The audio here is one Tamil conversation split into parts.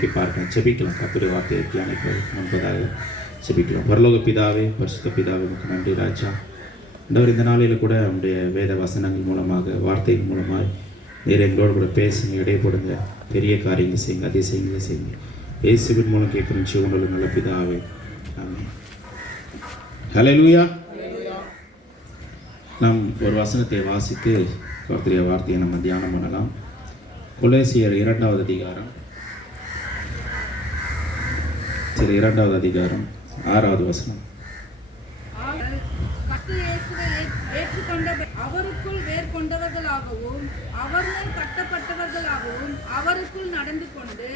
நோக்கி பார்க்கலாம். செபிக்கலாம். கர்த்தருடைய வார்த்தையை தியானிப்பதற்கு முன்பதாக செபிக்கலாம். பரலோக பிதாவே, பரிசுத்த பிதாவே, உமக்கு நன்றி ராஜா. இந்த நாளில் கூட உங்களுடைய வேத வசனங்கள் மூலமாக, வார்த்தைகள் மூலமாக நீர் எங்களோடு கூட பேசுங்க, இடைப்படுங்க, பெரிய காரியங்கள் செய்யுங்க, அதிசயங்களை செய்யுங்க. இயேசுவின் மூலம் கேட்குற ஜீவனுள்ள நல்ல பிதாவே, ஆமென். ஹல்லேலூயா. நாம் ஒரு வசனத்தை வாசித்து கர்த்தருடைய வார்த்தையை நம்ம தியானம் பண்ணலாம். கொலோசியர் 2வது அதிகாரம் 6வது வசனம். அவருக்குள் வேர் கொண்டவர்களாகவும் அவர்கள் கட்டப்பட்டவர்களாகவும் அவருக்குள் நடந்து கொண்டு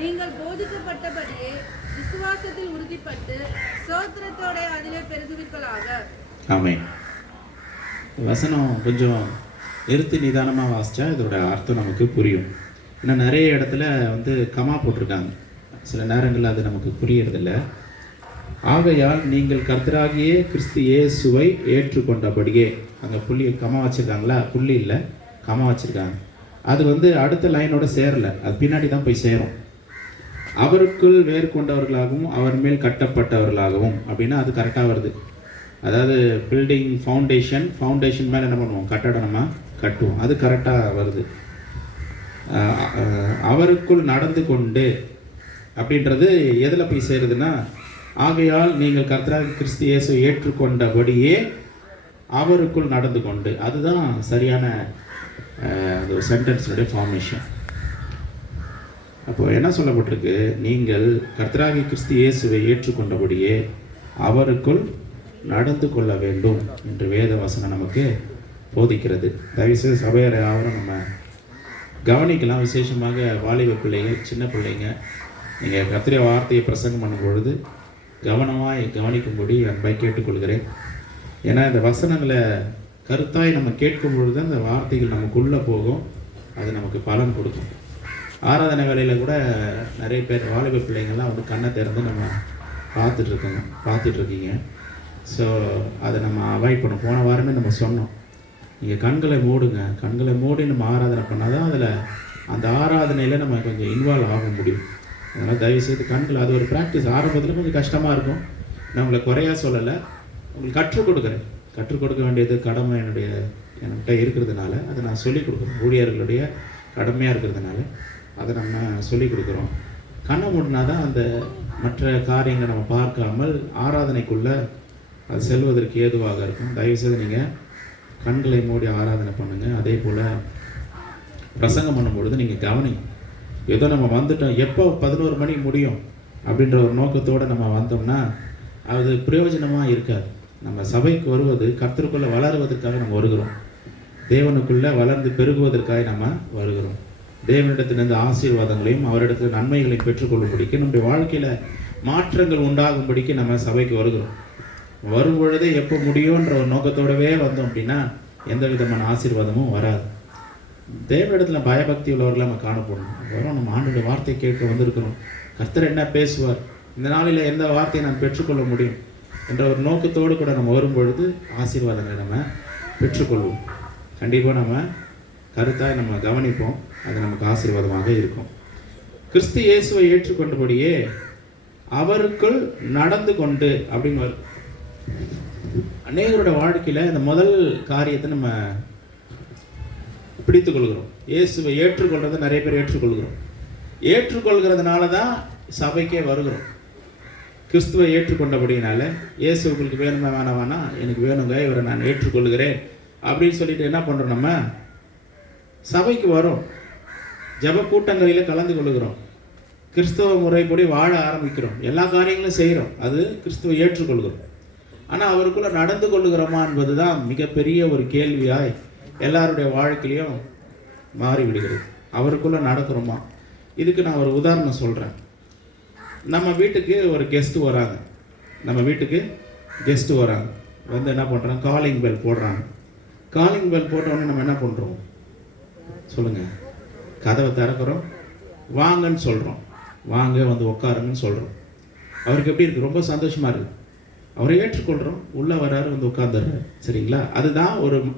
நீங்கள் போதிக்கப்பட்டபடியே விசுவாசத்தில் உறுதிப்பட்டு ஸ்தோத்திரத்தோட அதிலே பெருகுவீர்களாக. ஆமென். வசனம் கொஞ்சம் நிறுத்தி நிதானமாக வாசித்தா இதோட அர்த்தம் நமக்கு புரியும். ஏன்னா நிறைய இடத்துல கமா போட்டிருக்காங்க. சில நேரங்களில் அது நமக்கு புரியறதில்ல. ஆகையால் நீங்கள் கர்த்தராகிய கிறிஸ்து இயேசுவை ஏற்றுக்கொண்டபடியே, அங்கே புள்ளி கமா வச்சுருக்காங்களா? புள்ளி இல்லை, கமா வச்சுருக்காங்க. அது அடுத்த லைனோட சேரலை, அது பின்னாடி தான் போய் சேரும். அவருக்குள் வேர் கொண்டவர்களாகவும் அவர் மேல் கட்டப்பட்டவர்களாகவும் அப்படின்னா அது கரெக்டாக வருது. அதாவது பில்டிங் ஃபவுண்டேஷன் மேலே என்ன பண்ணுவோம்? கட்டடம் நம்ம கட்டுவோம், அது கரெக்டாக வருது. அவருக்குள் நடந்து கொண்டு அப்படின்றது எதில் போய் சேருதுன்னா, ஆகையால் நீங்கள் கர்த்தராகிய கிறிஸ்து இயேசுவை ஏற்றுக்கொண்டபடியே அவருக்குள் நடந்து கொண்டு, அதுதான் சரியான அந்த சென்டென்ஸுடைய ஃபார்மேஷன். அப்போது என்ன சொல்லப்பட்டிருக்கு? நீங்கள் கர்த்தராகிய கிறிஸ்து இயேசுவை ஏற்றுக்கொண்டபடியே அவருக்குள் நடந்து கொள்ள வேண்டும் என்று வேத வசனம் நமக்கு போதிக்கிறது. தயவுசெய்து சபையரை யாரும் நம்ம கவனிக்கலாம். விசேஷமாக வாலிப பிள்ளைகள், சின்ன பிள்ளைங்க, நீங்கள் கர்த்தருடைய வார்த்தையை பிரசங்கம் பண்ணும் பொழுது கவனமாக கவனிக்கும்படி அன்பை கேட்டுக்கொள்கிறேன். ஏன்னா இந்த வசனங்களை கருத்தாய் நம்ம கேட்கும் பொழுது அந்த வார்த்தைகள் நமக்குள்ளே போகும், அது நமக்கு பலன் கொடுக்கும். ஆராதனை வேலையில் கூட நிறைய பேர் வாலிப பிள்ளைங்கள்லாம் கண்ணை திறந்து நம்ம பார்த்துட்ருக்கீங்க. ஸோ அதை நம்ம அவாய்ட் பண்ணோம். போன வாரமே நம்ம சொன்னோம், நீங்கள் கண்களை மூடி நம்ம ஆராதனை பண்ணால் தான் அதில் அந்த ஆராதனையில் நம்ம கொஞ்சம் இன்வால்வ் ஆக முடியும். அதனால் தயவுசெய்து கண்கள், அது ஒரு ப்ராக்டிஸ். ஆரம்பத்தில் கொஞ்சம் கஷ்டமாக இருக்கும், நான் உங்களை குறையா சொல்லலை, உங்களுக்கு கற்றுக் கொடுக்க வேண்டியது கடமை என்கிட்ட இருக்கிறதுனால அதை நான் சொல்லிக் கொடுக்குறேன். ஊழியர்களுடைய கடமையாக இருக்கிறதுனால அதை நம்ம சொல்லிக் கொடுக்குறோம். கண்ணை மூடினா தான் அந்த மற்ற காரியங்களை நம்ம பார்க்காமல் ஆராதனைக்குள்ளே அது செல்வதற்கு ஏதுவாக இருக்கும். தயவுசெய்து நீங்கள் கண்களை மூடி ஆராதனை பண்ணுங்கள். அதே போல் பிரசங்கம் பண்ணும்பொழுது நீங்கள் கவனிங்க. ஏதோ நம்ம வந்துட்டோம், எப்போ 11 மணி முடியும் அப்படின்ற ஒரு நோக்கத்தோடு நம்ம வந்தோம்னா அது பிரயோஜனமாக இருக்காது. நம்ம சபைக்கு வருவது கர்த்தருக்குள்ளே வளருவதற்காக நம்ம வருகிறோம். தேவனுக்குள்ளே வளர்ந்து பெருகுவதற்காக நம்ம வருகிறோம். தேவனிடத்திலிருந்து ஆசீர்வாதங்களையும் அவரிடத்தில் நன்மைகளையும் பெற்றுக்கொள்ளும்படிக்கு, நம்முடைய வாழ்க்கையில் மாற்றங்கள் உண்டாகும்படிக்கு நம்ம சபைக்கு வருகிறோம். வரும் பொழுதே எப்போ முடியுன்ற ஒரு நோக்கத்தோடவே வந்தோம் அப்படின்னா எந்த விதமான ஆசீர்வாதமும் வராது. தேவனிடத்தில் பயபக்தி உள்ளவர்களை நம்ம காணப்படணும். வரும், நம்ம ஆண்டோடைய வார்த்தையை கேட்க வந்திருக்கிறோம். கர்த்தர் என்ன பேசுவார், இந்த நாளில் எந்த வார்த்தையை நான் பெற்றுக்கொள்ள முடியும் என்ற ஒரு நோக்கத்தோடு கூட நம்ம வரும்பொழுது ஆசீர்வாதங்களை நம்ம பெற்றுக்கொள்வோம். கண்டிப்பாக நம்ம கருத்தாய் நம்ம கவனிப்போம், அது நமக்கு ஆசீர்வாதமாக இருக்கும். கிறிஸ்து இயேசுவை ஏற்றுக்கொண்டபடியே அவருக்குள் நடந்து கொண்டு அப்படின்னு வரும். அநேகரோட வாழ்க்கையில் இந்த முதல் காரியத்தை நம்ம பிடித்து கொள்கிறோம். இயேசுவை ஏற்றுக்கொள்றதை நிறைய பேர் ஏற்றுக்கொள்கிறதுனால தான் சபைக்கே வருகிறோம். கிறிஸ்துவை ஏற்றுக்கொண்டபடினால இயேசு உங்களுக்கு வேணுமா வேணாம், எனக்கு வேணுங்க, இவரை நான் ஏற்றுக்கொள்கிறேன் அப்படின்னு சொல்லிட்டு என்ன பண்ணுறோம்? நம்ம சபைக்கு வரோம், ஜப கூட்டங்களில் கலந்து கொள்கிறோம், கிறிஸ்தவ முறைப்படி வாழ ஆரம்பிக்கிறோம், எல்லா காரியங்களும் செய்கிறோம். அது கிறிஸ்துவை ஏற்றுக்கொள்கிறோம். ஆனால் அவருக்குள்ளே நடந்து கொள்ளுகிறோமா என்பது தான் மிகப்பெரிய ஒரு கேள்வியாய் எல்லாருடைய வாழ்க்கையிலையும் மாறிவிடுகிறது. அவருக்குள்ளே நடக்கிறோமா? இதுக்கு நான் ஒரு உதாரணம் சொல்கிறேன். நம்ம வீட்டுக்கு ஒரு கெஸ்ட்டு வராங்க. என்ன பண்ணுறாங்க? காலிங் பெல் போடுறாங்க. காலிங் பெல் போட்டோடனே நம்ம என்ன பண்ணுறோம் சொல்லுங்கள்? கதவை திறக்கிறோம், வாங்கன்னு சொல்கிறோம், வாங்க உட்காருங்கன்னு சொல்கிறோம். அவருக்கு எப்படி இருக்குது? ரொம்ப சந்தோஷமாக இருக்குது. அவரை ஏற்றுக்கொள்கிறோம், உள்ளே வராரு, உட்காந்துடுறாரு. சரிங்களா? அதுதான்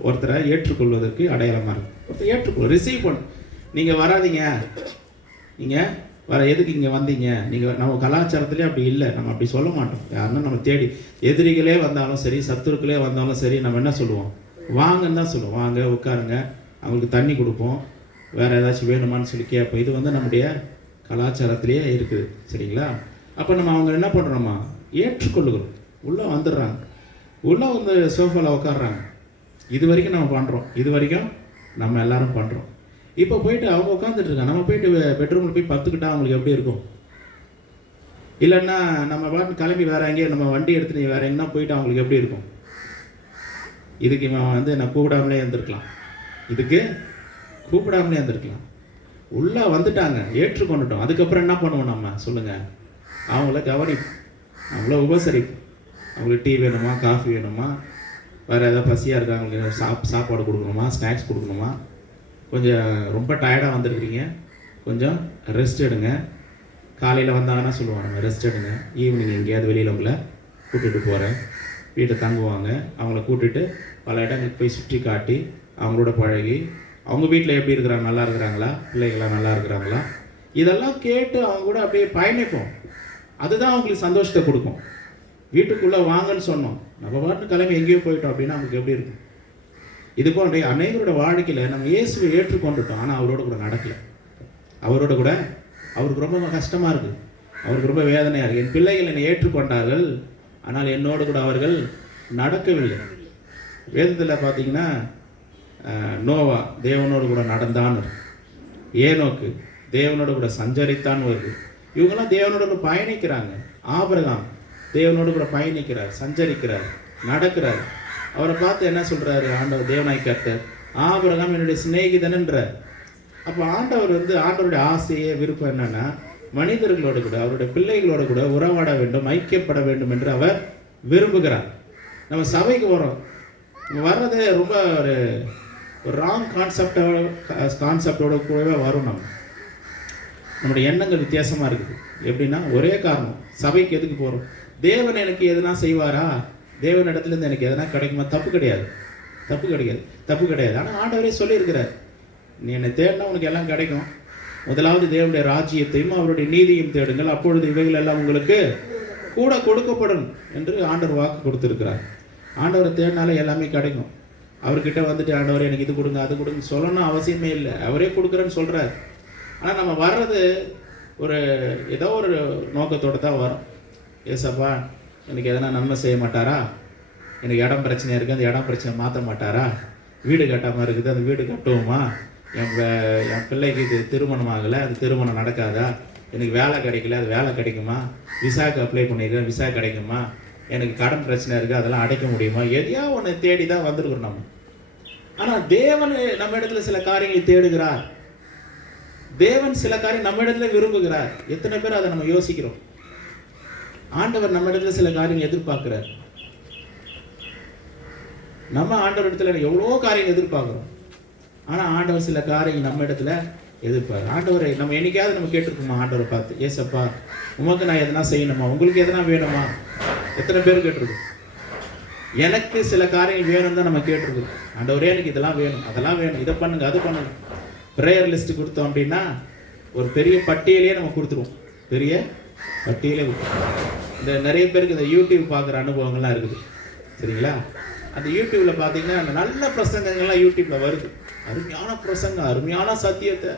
ஒருத்தரை ஏற்றுக்கொள்வதற்கு அடையாளமாக இருக்குது. ஒருத்தர் ரிசீவ் பண்ண. நீங்கள் வராதிங்க, நீங்கள் எதுக்கு இங்கே வந்தீங்க, நீங்கள் நம்ம கலாச்சாரத்திலே அப்படி இல்லை, நம்ம அப்படி சொல்ல மாட்டோம். யாருன்னா நம்ம தேடி எதிரிகளே வந்தாலும் சரி, சத்துருக்களே வந்தாலும் சரி, நம்ம என்ன சொல்லுவோம், வாங்கன்னு தான் சொல்லுவோம். வாங்க உட்காருங்க, அவங்களுக்கு தண்ணி கொடுப்போம், வேறு ஏதாச்சும் வேணுமான்னு சொல்லி கேட்போம். இது வந்து நம்முடைய கலாச்சாரத்திலேயே இருக்குது. சரிங்களா? அப்போ நம்ம அவங்க என்ன பண்ணுறோமா, ஏற்றுக்கொள்ளுகிறோம். உள்ளே வந்துடுறாங்க, உள்ளே வந்து சோஃபாவில் உட்காடுறாங்க. இது வரைக்கும் நம்ம பண்ணுறோம், இது வரைக்கும் நம்ம எல்லாரும் பண்ணுறோம். இப்போ போயிட்டு அவங்க உட்காந்துட்டு இருக்காங்க, நம்ம போயிட்டு பெட்ரூமில் போய் பத்துக்கிட்டா அவங்களுக்கு எப்படி இருக்கும்? இல்லைன்னா நம்ம பாட்டு கிளம்பி வேறு எங்கேயோ நம்ம வண்டி எடுத்துட்டு வேறு எங்கன்னா போயிட்டு அவங்களுக்கு எப்படி இருக்கும்? இதுக்கு இவன் வந்து நான் கூப்பிடாமலே இருந்திருக்கலாம், இதுக்கு கூப்பிடாமலே இருந்திருக்கலாம். உள்ளே வந்துட்டாங்க, ஏற்றுக்கொண்டுட்டோம். அதுக்கப்புறம் என்ன பண்ணுவோம் நம்ம சொல்லுங்கள்? அவங்கள கவனிப்போம், அவங்கள உபசரிப்போம். அவங்களுக்கு டீ வேணுமா, காஃபி வேணுமா, வேறு ஏதாவது பசியாக இருக்கா, அவங்களுக்கு சாப்பாடு கொடுக்கணுமா, ஸ்நாக்ஸ் கொடுக்கணுமா, கொஞ்சம் ரொம்ப டயர்டாக வந்திருக்கிறீங்க, கொஞ்சம் ரெஸ்ட் எடுங்க. காலையில் வந்தாங்கன்னா சொல்லுவாங்க நம்ம ரெஸ்ட் எடுங்க, ஈவினிங் எங்கேயாவது வெளியில் உங்களை கூட்டிகிட்டு போகிறேன், வீட்டை தங்குவாங்க. அவங்கள கூட்டிகிட்டு பல இடங்களுக்கு போய் சுற்றி காட்டி அவங்களோட பழகி அவங்க வீட்டில் எப்படி இருக்கிறாங்க, நல்லா இருக்கிறாங்களா, பிள்ளைகளாம் நல்லா இருக்கிறாங்களா, இதெல்லாம் கேட்டு அவங்க கூட அப்படியே பயணிப்போம். அதுதான் அவங்களுக்கு சந்தோஷத்தை கொடுக்கும். வீட்டுக்குள்ளே வாங்கன்னு சொன்னோம், நம்ம பாட்டு கிளம்பி எங்கேயோ போயிட்டோம் அப்படின்னா நமக்கு எப்படி இருக்கும்? இது போன்ற அநேகரோட வாழ்க்கையில் நம்ம இயேசுவை ஏற்றுக்கொண்டுட்டோம், ஆனால் அவரோட கூட நடக்கலை. அவரோட கூட அவருக்கு ரொம்ப கஷ்டமாக இருக்குது, அவருக்கு ரொம்ப வேதனையாக இருக்குது. என் பிள்ளைகள் என்னை ஏற்றுக்கொண்டார்கள், ஆனால் என்னோடு கூட அவர்கள் நடக்கவில்லை. வேதத்தில் பார்த்தீங்கன்னா நோவா தேவனோடு கூட நடந்தான், ஏனோக்கு தேவனோடு கூட சஞ்சரித்தான் வருது. இவங்கெல்லாம் தேவனோடு கூட பயணிக்கிறாங்க. ஆபிரகாம் தேவனோடு கூட பயணிக்கிறார், சஞ்சரிக்கிறார், நடக்கிறார். அவரை பார்த்து என்ன சொல்கிறாரு ஆண்டவர், தேவனாய் கர்த்தர், ஆபிரகாம் என்னுடைய சிநேகிதன்ன்றார். அப்போ ஆண்டவர் வந்து ஆண்டவருடைய ஆசையே விருப்பம் என்னன்னா, மனிதர்களோடு கூட அவருடைய பிள்ளைகளோடு கூட உறவாட வேண்டும், ஐக்கியப்பட வேண்டும் என்று அவர் விரும்புகிறார். நம்ம சபைக்கு வரோம், வர்றதே ரொம்ப ஒரு ராங் கான்செப்டோட கூடவே வரும். நம்முடைய எண்ணங்கள் வித்தியாசமாக இருக்குது. எப்படின்னா ஒரே காரணம், சபைக்கு எதுக்கு போகிறோம், தேவன் எனக்கு எதுனா செய்வாரா, தேவன் இடத்துலேருந்து எனக்கு எதனா கிடைக்குமா? தப்பு கிடையாது, தப்பு கிடையாது, தப்பு கிடையாது. ஆனால் ஆண்டவரே சொல்லியிருக்கிறார், நீ என்னை தேடினா உனக்கு எல்லாம் கிடைக்கும். முதலாவது தேவனுடைய ராஜ்யத்தையும் அவருடைய நீதியும் தேடுங்கள், அப்பொழுது இவைகள் எல்லாம் உங்களுக்கு கூட கொடுக்கப்படும் என்று ஆண்டவர் வாக்கு கொடுத்துருக்கிறார். ஆண்டவரை தேடினாலே எல்லாமே கிடைக்கும். அவர்கிட்ட வந்துட்டு ஆண்டவரை எனக்கு இது கொடுங்க அது கொடுங்க சொல்லணும் அவசியமே இல்லை, அவரே கொடுக்குறேன்னு சொல்கிறார். ஆனால் நம்ம வர்றது ஒரு ஏதோ ஒரு நோக்கத்தோடு தான் வரும். ஏசப்பா எனக்கு எதனா நன்மை செய்ய மாட்டாரா, எனக்கு இடம் பிரச்சனை இருக்குது அந்த இடம் பிரச்சனை மாற்ற மாட்டாரா, வீடு கட்டாமல் இருக்குது அந்த வீடு கட்டுவோமா, என் பிள்ளைக்கு இது திருமணம் ஆகலை அது திருமணம் நடக்காதா, எனக்கு வேலை கிடைக்கல அது வேலை கிடைக்குமா, விசாவுக்கு அப்ளை பண்ணியிருக்கேன் விசா கிடைக்குமா, எனக்கு கடன் பிரச்சனை இருக்குது அதெல்லாம் அடைக்க முடியுமா, எதையா ஒன்று தேடி தான் வந்துருக்குறோம் நம்ம. ஆனால் தேவன் நம்ம இடத்துல சில காரியங்களை தேடுகிறார், தேவன் சில காரியம் நம்ம இடத்துல விரும்புகிறார். எத்தனை பேர் அதை நம்ம யோசிக்கிறோம்? ஆண்டவர் நம்ம இடத்துல சில காரியங்கள் எதிர்பார்க்கிறார். நம்ம ஆண்டவர் இடத்துல எவ்வளோ காரியம் எதிர்பார்க்குறோம், ஆனால் ஆண்டவர் சில காரியங்கள் நம்ம இடத்துல எதிர்பார்க்க. ஆண்டவரை நம்ம என்னைக்காவது நம்ம கேட்டிருக்கோமா ஆண்டவரை பார்த்து, ஏசப்பா உமக்கு நான் எதனா செய்யணுமா, உங்களுக்கு எதனா வேணுமா? எத்தனை பேர் கேட்டிருக்கோம்? எனக்கு சில காரியங்கள் வேணும் தான் நம்ம கேட்டிருக்கோம். ஆண்டவரே எனக்கு இதெல்லாம் வேணும் அதெல்லாம் வேணும், இதை பண்ணுங்க அது பண்ணுங்க. ப்ரேயர் லிஸ்ட்டு கொடுத்தோம் அப்படின்னா ஒரு பெரிய பட்டியலே நம்ம கொடுத்துருவோம், பெரிய பட்டியலே கொடுத்துருவோம். இந்த நிறைய பேருக்கு இந்த யூடியூப் பார்க்குற அனுபவங்கள்லாம் இருக்குது சரிங்களா? அந்த யூடியூப்பில் பார்த்தீங்கன்னா நல்ல பிரசங்கங்கள்லாம் யூடியூப்பில் வருது, அருமையான பிரசங்கம், அருமையான சத்தியத்தை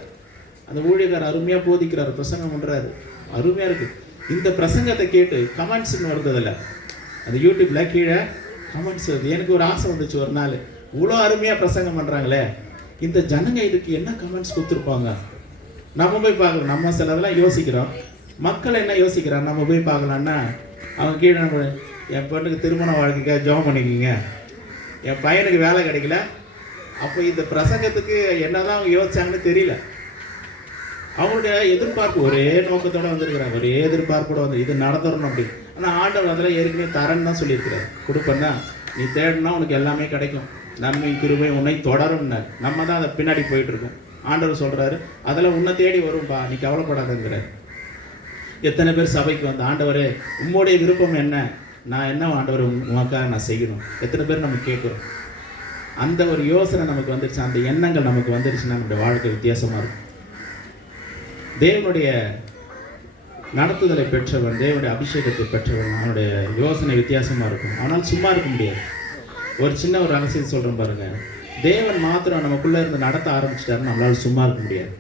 அந்த ஊழியக்காரர் அருமையாக போதிக்கிறார், பிரசங்கம் பண்ணுறாரு, அருமையாக இருக்குது. இந்த பிரசங்கத்தை கேட்டு கமெண்ட்ஸ்ன்னு வருதுதில்ல, அந்த யூடியூப்பில் கீழே கமெண்ட்ஸ் வருது. எனக்கு ஒரு ஆசை வந்துச்சு ஒரு நாள், இவ்வளோ அருமையாக பிரசங்கம் பண்ணுறாங்களே இந்த ஜனங்க இதுக்கு என்ன கமெண்ட்ஸ் கொடுத்துருப்பாங்க, நம்ம போய் பார்க்கலாம். நம்ம சிலதெல்லாம் யோசிக்கிறோம், மக்கள் என்ன யோசிக்கிறாங்க நம்ம போய் பார்க்கலான்னா, அவங்க கீழே நம்ம என் பொண்ணுக்கு திருமண வாழ்க்கைக்காக ஜெபம் பண்ணிக்கிங்க, என் பையனுக்கு வேலை கிடைக்கல. அப்போ இந்த பிரசங்கத்துக்கு என்னதான் அவங்க யோசிச்சாங்கன்னு தெரியல. அவங்களுடைய எதிர்பார்ப்பு ஒரே நோக்கத்தோடு வந்திருக்கிறாங்க, ஒரே எதிர்பார்ப்போட வந்து இது நடந்துடணும் அப்படி. ஆனால் ஆண்டவர் அதில் ஏற்கனவே தரேன்னு தான் சொல்லியிருக்கிறார், கொடுப்பேன்னா நீ தேடினா உனக்கு எல்லாமே கிடைக்கும், நன்மை கிருபை உன்னை தொடரும்னார். நம்ம தான் அதை பின்னாடி போயிட்டுருக்கோம். ஆண்டவர் சொல்கிறாரு அதில் உன்னை தேடி வரும்பா, நீ கவலைப்படாதங்கிறார். எத்தனை பேர் சபைக்கு வந்து ஆண்டவரே உம்முடைய விருப்பம் என்ன, நான் என்ன ஆண்டவர் உனக்காக நான் செய்யணும், எத்தனை பேர் நம்ம கேட்குறோம்? அந்த ஒரு யோசனை நமக்கு வந்துருச்சு, அந்த எண்ணங்கள் நமக்கு வந்துருச்சுன்னா நம்முடைய வாழ்க்கை வித்தியாசமாக இருக்கும். தேவனுடைய நடத்துதலை பெற்றவன், தேவனுடைய அபிஷேகத்தை பெற்றவன், அவனுடைய யோசனை வித்தியாசமாக இருக்கும். ஆனால் சும்மா இருக்க முடியாது. ஒரு சின்ன ஒரு ரகசியம் சொல்கிறேன் பாருங்க. தேவன் மாத்திரம் நமக்குள்ளே இருந்து நடத்த ஆரம்பிச்சிட்டாருன்னு நம்மளால சும்மா இருக்க முடியாது.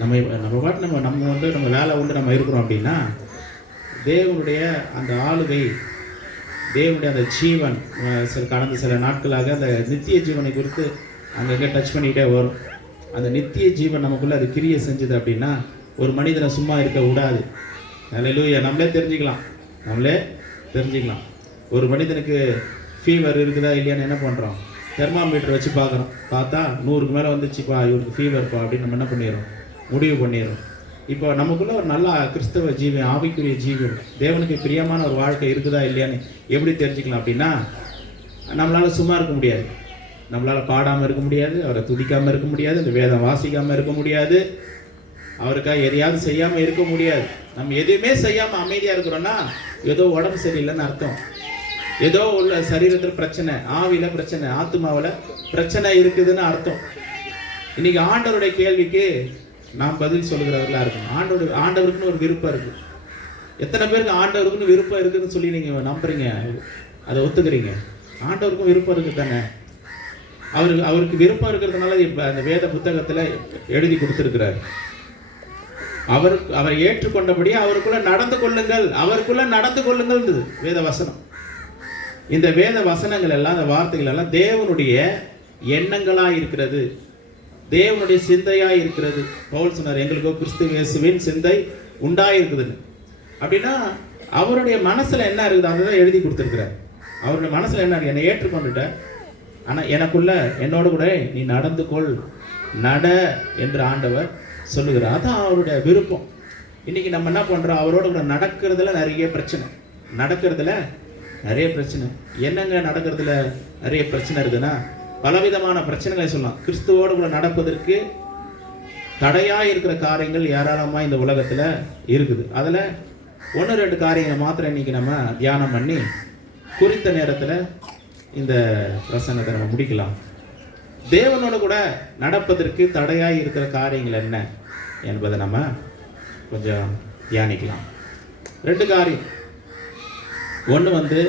நம்ம பாட்டு நம்ம வேலை உண்டு நம்ம இருக்கிறோம் அப்படின்னா, தேவனுடைய அந்த ஆளுகை, தேவனுடைய அந்த ஜீவன் கடந்த சில நாட்களாக அந்த நித்திய ஜீவனை குறித்து அங்கங்கே டச் பண்ணிக்கிட்டே வரும். அந்த நித்திய ஜீவன் நமக்குள்ளே அது கிரியை செஞ்சுது அப்படின்னா ஒரு மனிதனை சும்மா இருக்க விடாது. அல்லேலூயா. நம்மளே தெரிஞ்சுக்கலாம். ஒரு மனிதனுக்கு ஃபீவர் இருக்குதா இல்லையான்னு என்ன பண்ணுறோம், தெர்மாமீட்டர் வச்சு பார்க்குறோம். பார்த்தா 100க்கு மேலே வந்துச்சுப்பா, இவருக்கு ஃபீவர்ப்பா அப்படின்னு நம்ம என்ன பண்ணிடுறோம், முடிவு பண்ணிடுறோம். இப்போ நமக்குள்ளே ஒரு நல்ல கிறிஸ்தவ ஜீவன், ஆவிக்குரிய ஜீவன், தேவனுக்கு பிரியமான ஒரு வாழ்க்கை இருக்குதா இல்லையான்னு எப்படி தெரிஞ்சுக்கலாம் அப்படின்னா, நம்மளால் சும்மா இருக்க முடியாது. நம்மளால் பாடாமல் இருக்க முடியாது, அவரை துதிக்காமல் இருக்க முடியாது, இந்த வேதம் வாசிக்காமல் இருக்க முடியாது, அவருக்காக எதையாவது செய்யாமல் இருக்க முடியாது. நம்ம எதுவுமே செய்யாமல் அமைதியாக இருக்கிறோன்னா ஏதோ உடம்பு சரியில்லைன்னு அர்த்தம். ஏதோ உள்ள சரீரத்தில் பிரச்சனை, ஆவியில் பிரச்சனை, ஆத்மாவில் பிரச்சனை இருக்குதுன்னு அர்த்தம். இன்னைக்கு ஆண்டவருடைய கேள்விக்கு நாம் பதில் சொல்கிறவர்களாக இருக்கணும். ஆண்டவருக்குன்னு ஒரு விருப்பம் இருக்குது. எத்தனை பேருக்கு ஆண்டவருக்குன்னு விருப்பம் இருக்குதுன்னு சொல்லி நீங்கள் நம்புறீங்க, அதை ஒத்துக்கிறீங்க? ஆண்டவருக்கும் விருப்பம் இருக்குது தானே. அவருக்கு விருப்பம் இருக்கிறதுனால இப்போ அந்த வேத புத்தகத்தில் எழுதி கொடுத்துருக்கிறார். அவரை ஏற்றுக்கொண்டபடி அவருக்குள்ள நடந்து கொள்ளுங்கள் வேத வசனம். இந்த வேத வசனங்கள் எல்லாம், இந்த வார்த்தைகள் எல்லாம் தேவனுடைய எண்ணங்களாக இருக்கிறது, தேவனுடைய சிந்தையாக இருக்கிறது. பவுல் சொன்னார், எங்களுக்கோ கிறிஸ்து இயேசுவின் சிந்தை உண்டாயிருக்குதுன்னு. அப்படின்னா அவருடைய மனசில் என்ன இருக்குது அதை தான் எழுதி கொடுத்துருக்கிறார். அவருடைய மனசில் என்ன இருக்குது, என்னை ஏற்றுக்கொண்டுட்ட, ஆனால் எனக்குள்ள என்னோடு கூட நீ நடந்து கொள், நட என்று ஆண்டவர் சொல்லுகிறார். அதான் அவருடைய விருப்பம். இன்னைக்கு நம்ம என்ன பண்ணுறோம், அவரோட கூட நடக்கிறதுல நிறைய பிரச்சனை. என்னங்க நடக்கிறதுல நிறைய பிரச்சனை இருக்குன்னா, பலவிதமான பிரச்சனைகளை சொல்லலாம். கிறிஸ்துவோடு கூட நடப்பதற்கு தடையாக இருக்கிற காரியங்கள் ஏராளமாக இந்த உலகத்தில் இருக்குது. அதில் 1-2 காரியங்களை மாத்திரம் இன்னைக்கு நம்ம தியானம் பண்ணி குறித்த நேரத்தில் இந்த பிரசங்கத்தை நம்ம முடிக்கலாம். தேவனோடு கூட நடப்பதற்கு தடையாக இருக்கிற காரியங்கள் என்ன என்பதை நம்ம கொஞ்சம் தியானிக்கலாம். 2 காரியம். ஒன்று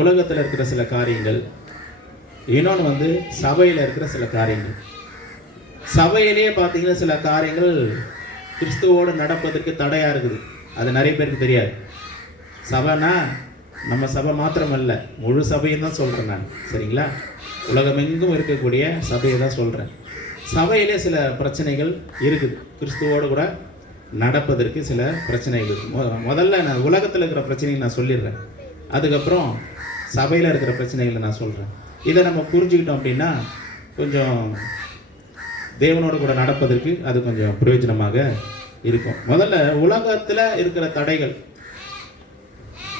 உலகத்தில் இருக்கிற சில காரியங்கள், இன்னொன்று சபையில் இருக்கிற சில காரியங்கள். சபையிலேயே பார்த்தீங்கன்னா சில காரியங்கள் கிறிஸ்துவோடு நடப்பதற்கு தடையாக இருக்குது. அது நிறைய பேருக்கு தெரியாது. சபைனா நம்ம சபை மாத்திரமல்ல, முழு சபையும் தான் சொல்கிறேன் நான், சரிங்களா? உலகமெங்கும் இருக்கக்கூடிய சபையை தான் சொல்கிறேன். சபையிலே சில பிரச்சனைகள் இருக்குது. கிறிஸ்துவோடு கூட நடப்பதற்கு சில பிரச்சனைகள் இருக்குது. முதல்ல நான் உலகத்தில் இருக்கிற பிரச்சனைகளை நான் சொல்லிடுறேன், அதுக்கப்புறம் சபையில் இருக்கிற பிரச்சனைகளை நான் சொல்கிறேன். இதை நம்ம புரிஞ்சுக்கிட்டோம் அப்படின்னா கொஞ்சம் தேவனோடு கூட நடப்பதற்கு அது கொஞ்சம் பிரயோஜனமாக இருக்கும். முதல்ல உலகத்தில் இருக்கிற தடைகள்.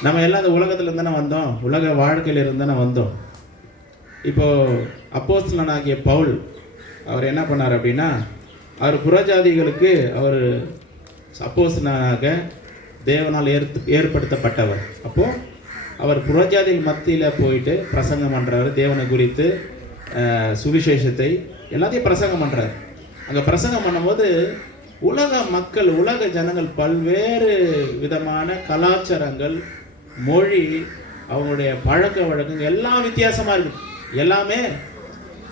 நம்ம எல்லாம் இந்த உலகத்தில் இருந்தானே வந்தோம், உலக வாழ்க்கையில் இருந்தானே வந்தோம். இப்போது அப்போஸ்தலனாகிய பவுல் அவர் என்ன பண்ணார் அப்படின்னா, அவர் புறஜாதிகளுக்கு அவர் அப்போஸ்தலனாக தேவனால் ஏற்படுத்தப்பட்டவர். அப்போது அவர் புறஜாதிகள் மத்தியில் போயிட்டு பிரசங்கம் பண்ணுறாரு. தேவனை குறித்து சுவிசேஷத்தை எல்லாத்தையும் பிரசங்கம் பண்ணுறாரு. அங்கே பிரசங்கம் பண்ணும்போது உலக மக்கள், உலக ஜனங்கள், பல்வேறு விதமான கலாச்சாரங்கள், மொழி, அவங்களுடைய பழக்க வழக்கங்கள் எல்லாம் வித்தியாசமாக இருக்குது. எல்லாமே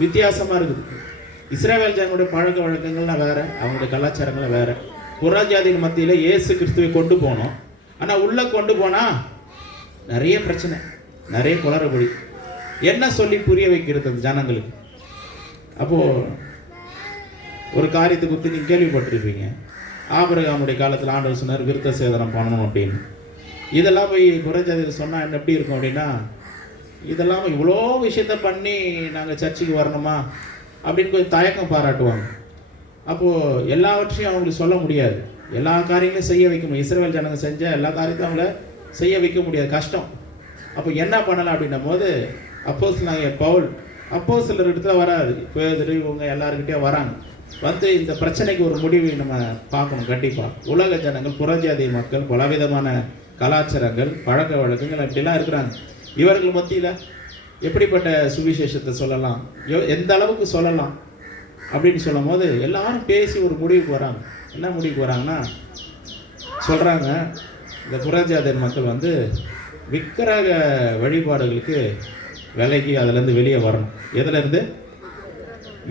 வித்தியாசமாக இருக்குது. இஸ்ரவேல் ஜனங்களுடைய பழக்க வழக்கங்கள்லாம் வேறு, அவங்களுடைய கலாச்சாரங்கள்லாம் வேறு. புறஜாதிகள் மத்தியில் இயேசு கிறிஸ்துவை கொண்டு போனோம். ஆனால் உள்ளே கொண்டு போனால் நிறைய பிரச்சனை, நிறைய குளறுபடி. என்ன சொல்லி புரிய வைக்கிறது அந்த ஜனங்களுக்கு? அப்போது ஒரு காரியத்தை குறித்து நீங்கள் கேள்விப்பட்டிருப்பீங்க. ஆபிரகாமுடைய காலத்தில் ஆண்டவர் சொன்னார் விருத்த சேதனம் பண்ணணும் அப்படின்னு. இதெல்லாம் போய் புறஜாதியில் சொன்னால் என்ன எப்படி இருக்கும் அப்படின்னா, இதெல்லாம் இவ்வளோ விஷயத்த பண்ணி நாங்கள் சர்ச்சுக்கு வரணுமா அப்படின்னு கொஞ்சம் தயக்கம் பாராட்டுவாங்க. அப்போது எல்லாவற்றையும் அவங்களுக்கு சொல்ல முடியாது, எல்லா காரியங்களையும் செய்ய வைக்க முடியும். இஸ்ரவேல் ஜனங்க செஞ்ச எல்லா காரியத்தையும் அவங்கள செய்ய வைக்க முடியாது, கஷ்டம். அப்போ என்ன பண்ணலாம் அப்படின்னும் போது அப்போஸ்தலனாகிய பவுல் அப்போஸ்தலர் இடத்துல வராது, பேதுரு இவங்க எல்லாருக்கிட்டே வராங்க. இந்த பிரச்சனைக்கு ஒரு முடிவு நம்ம பார்க்கணும் கண்டிப்பாக. உலக ஜனங்கள், புறஜாதி மக்கள், பலவிதமான கலாச்சாரங்கள், பழக்க வழக்கங்கள் அப்படிலாம் இருக்கிறாங்க. இவர்கள் மத்தியில் எப்படிப்பட்ட சுவிசேஷத்தை சொல்லலாம், எந்த அளவுக்கு சொல்லலாம் அப்படின்னு சொல்லும் போது எல்லாரும் பேசி ஒரு முடிவுக்கு வராங்க. என்ன முடிவுக்கு வராங்கன்னா சொல்கிறாங்க, இந்த புறஜாதியர் மக்கள் வந்து விக்கிரக வழிபாடுகளுக்கு விலைக்கு அதுலேருந்து வெளியே வரணும். எதுலேருந்து?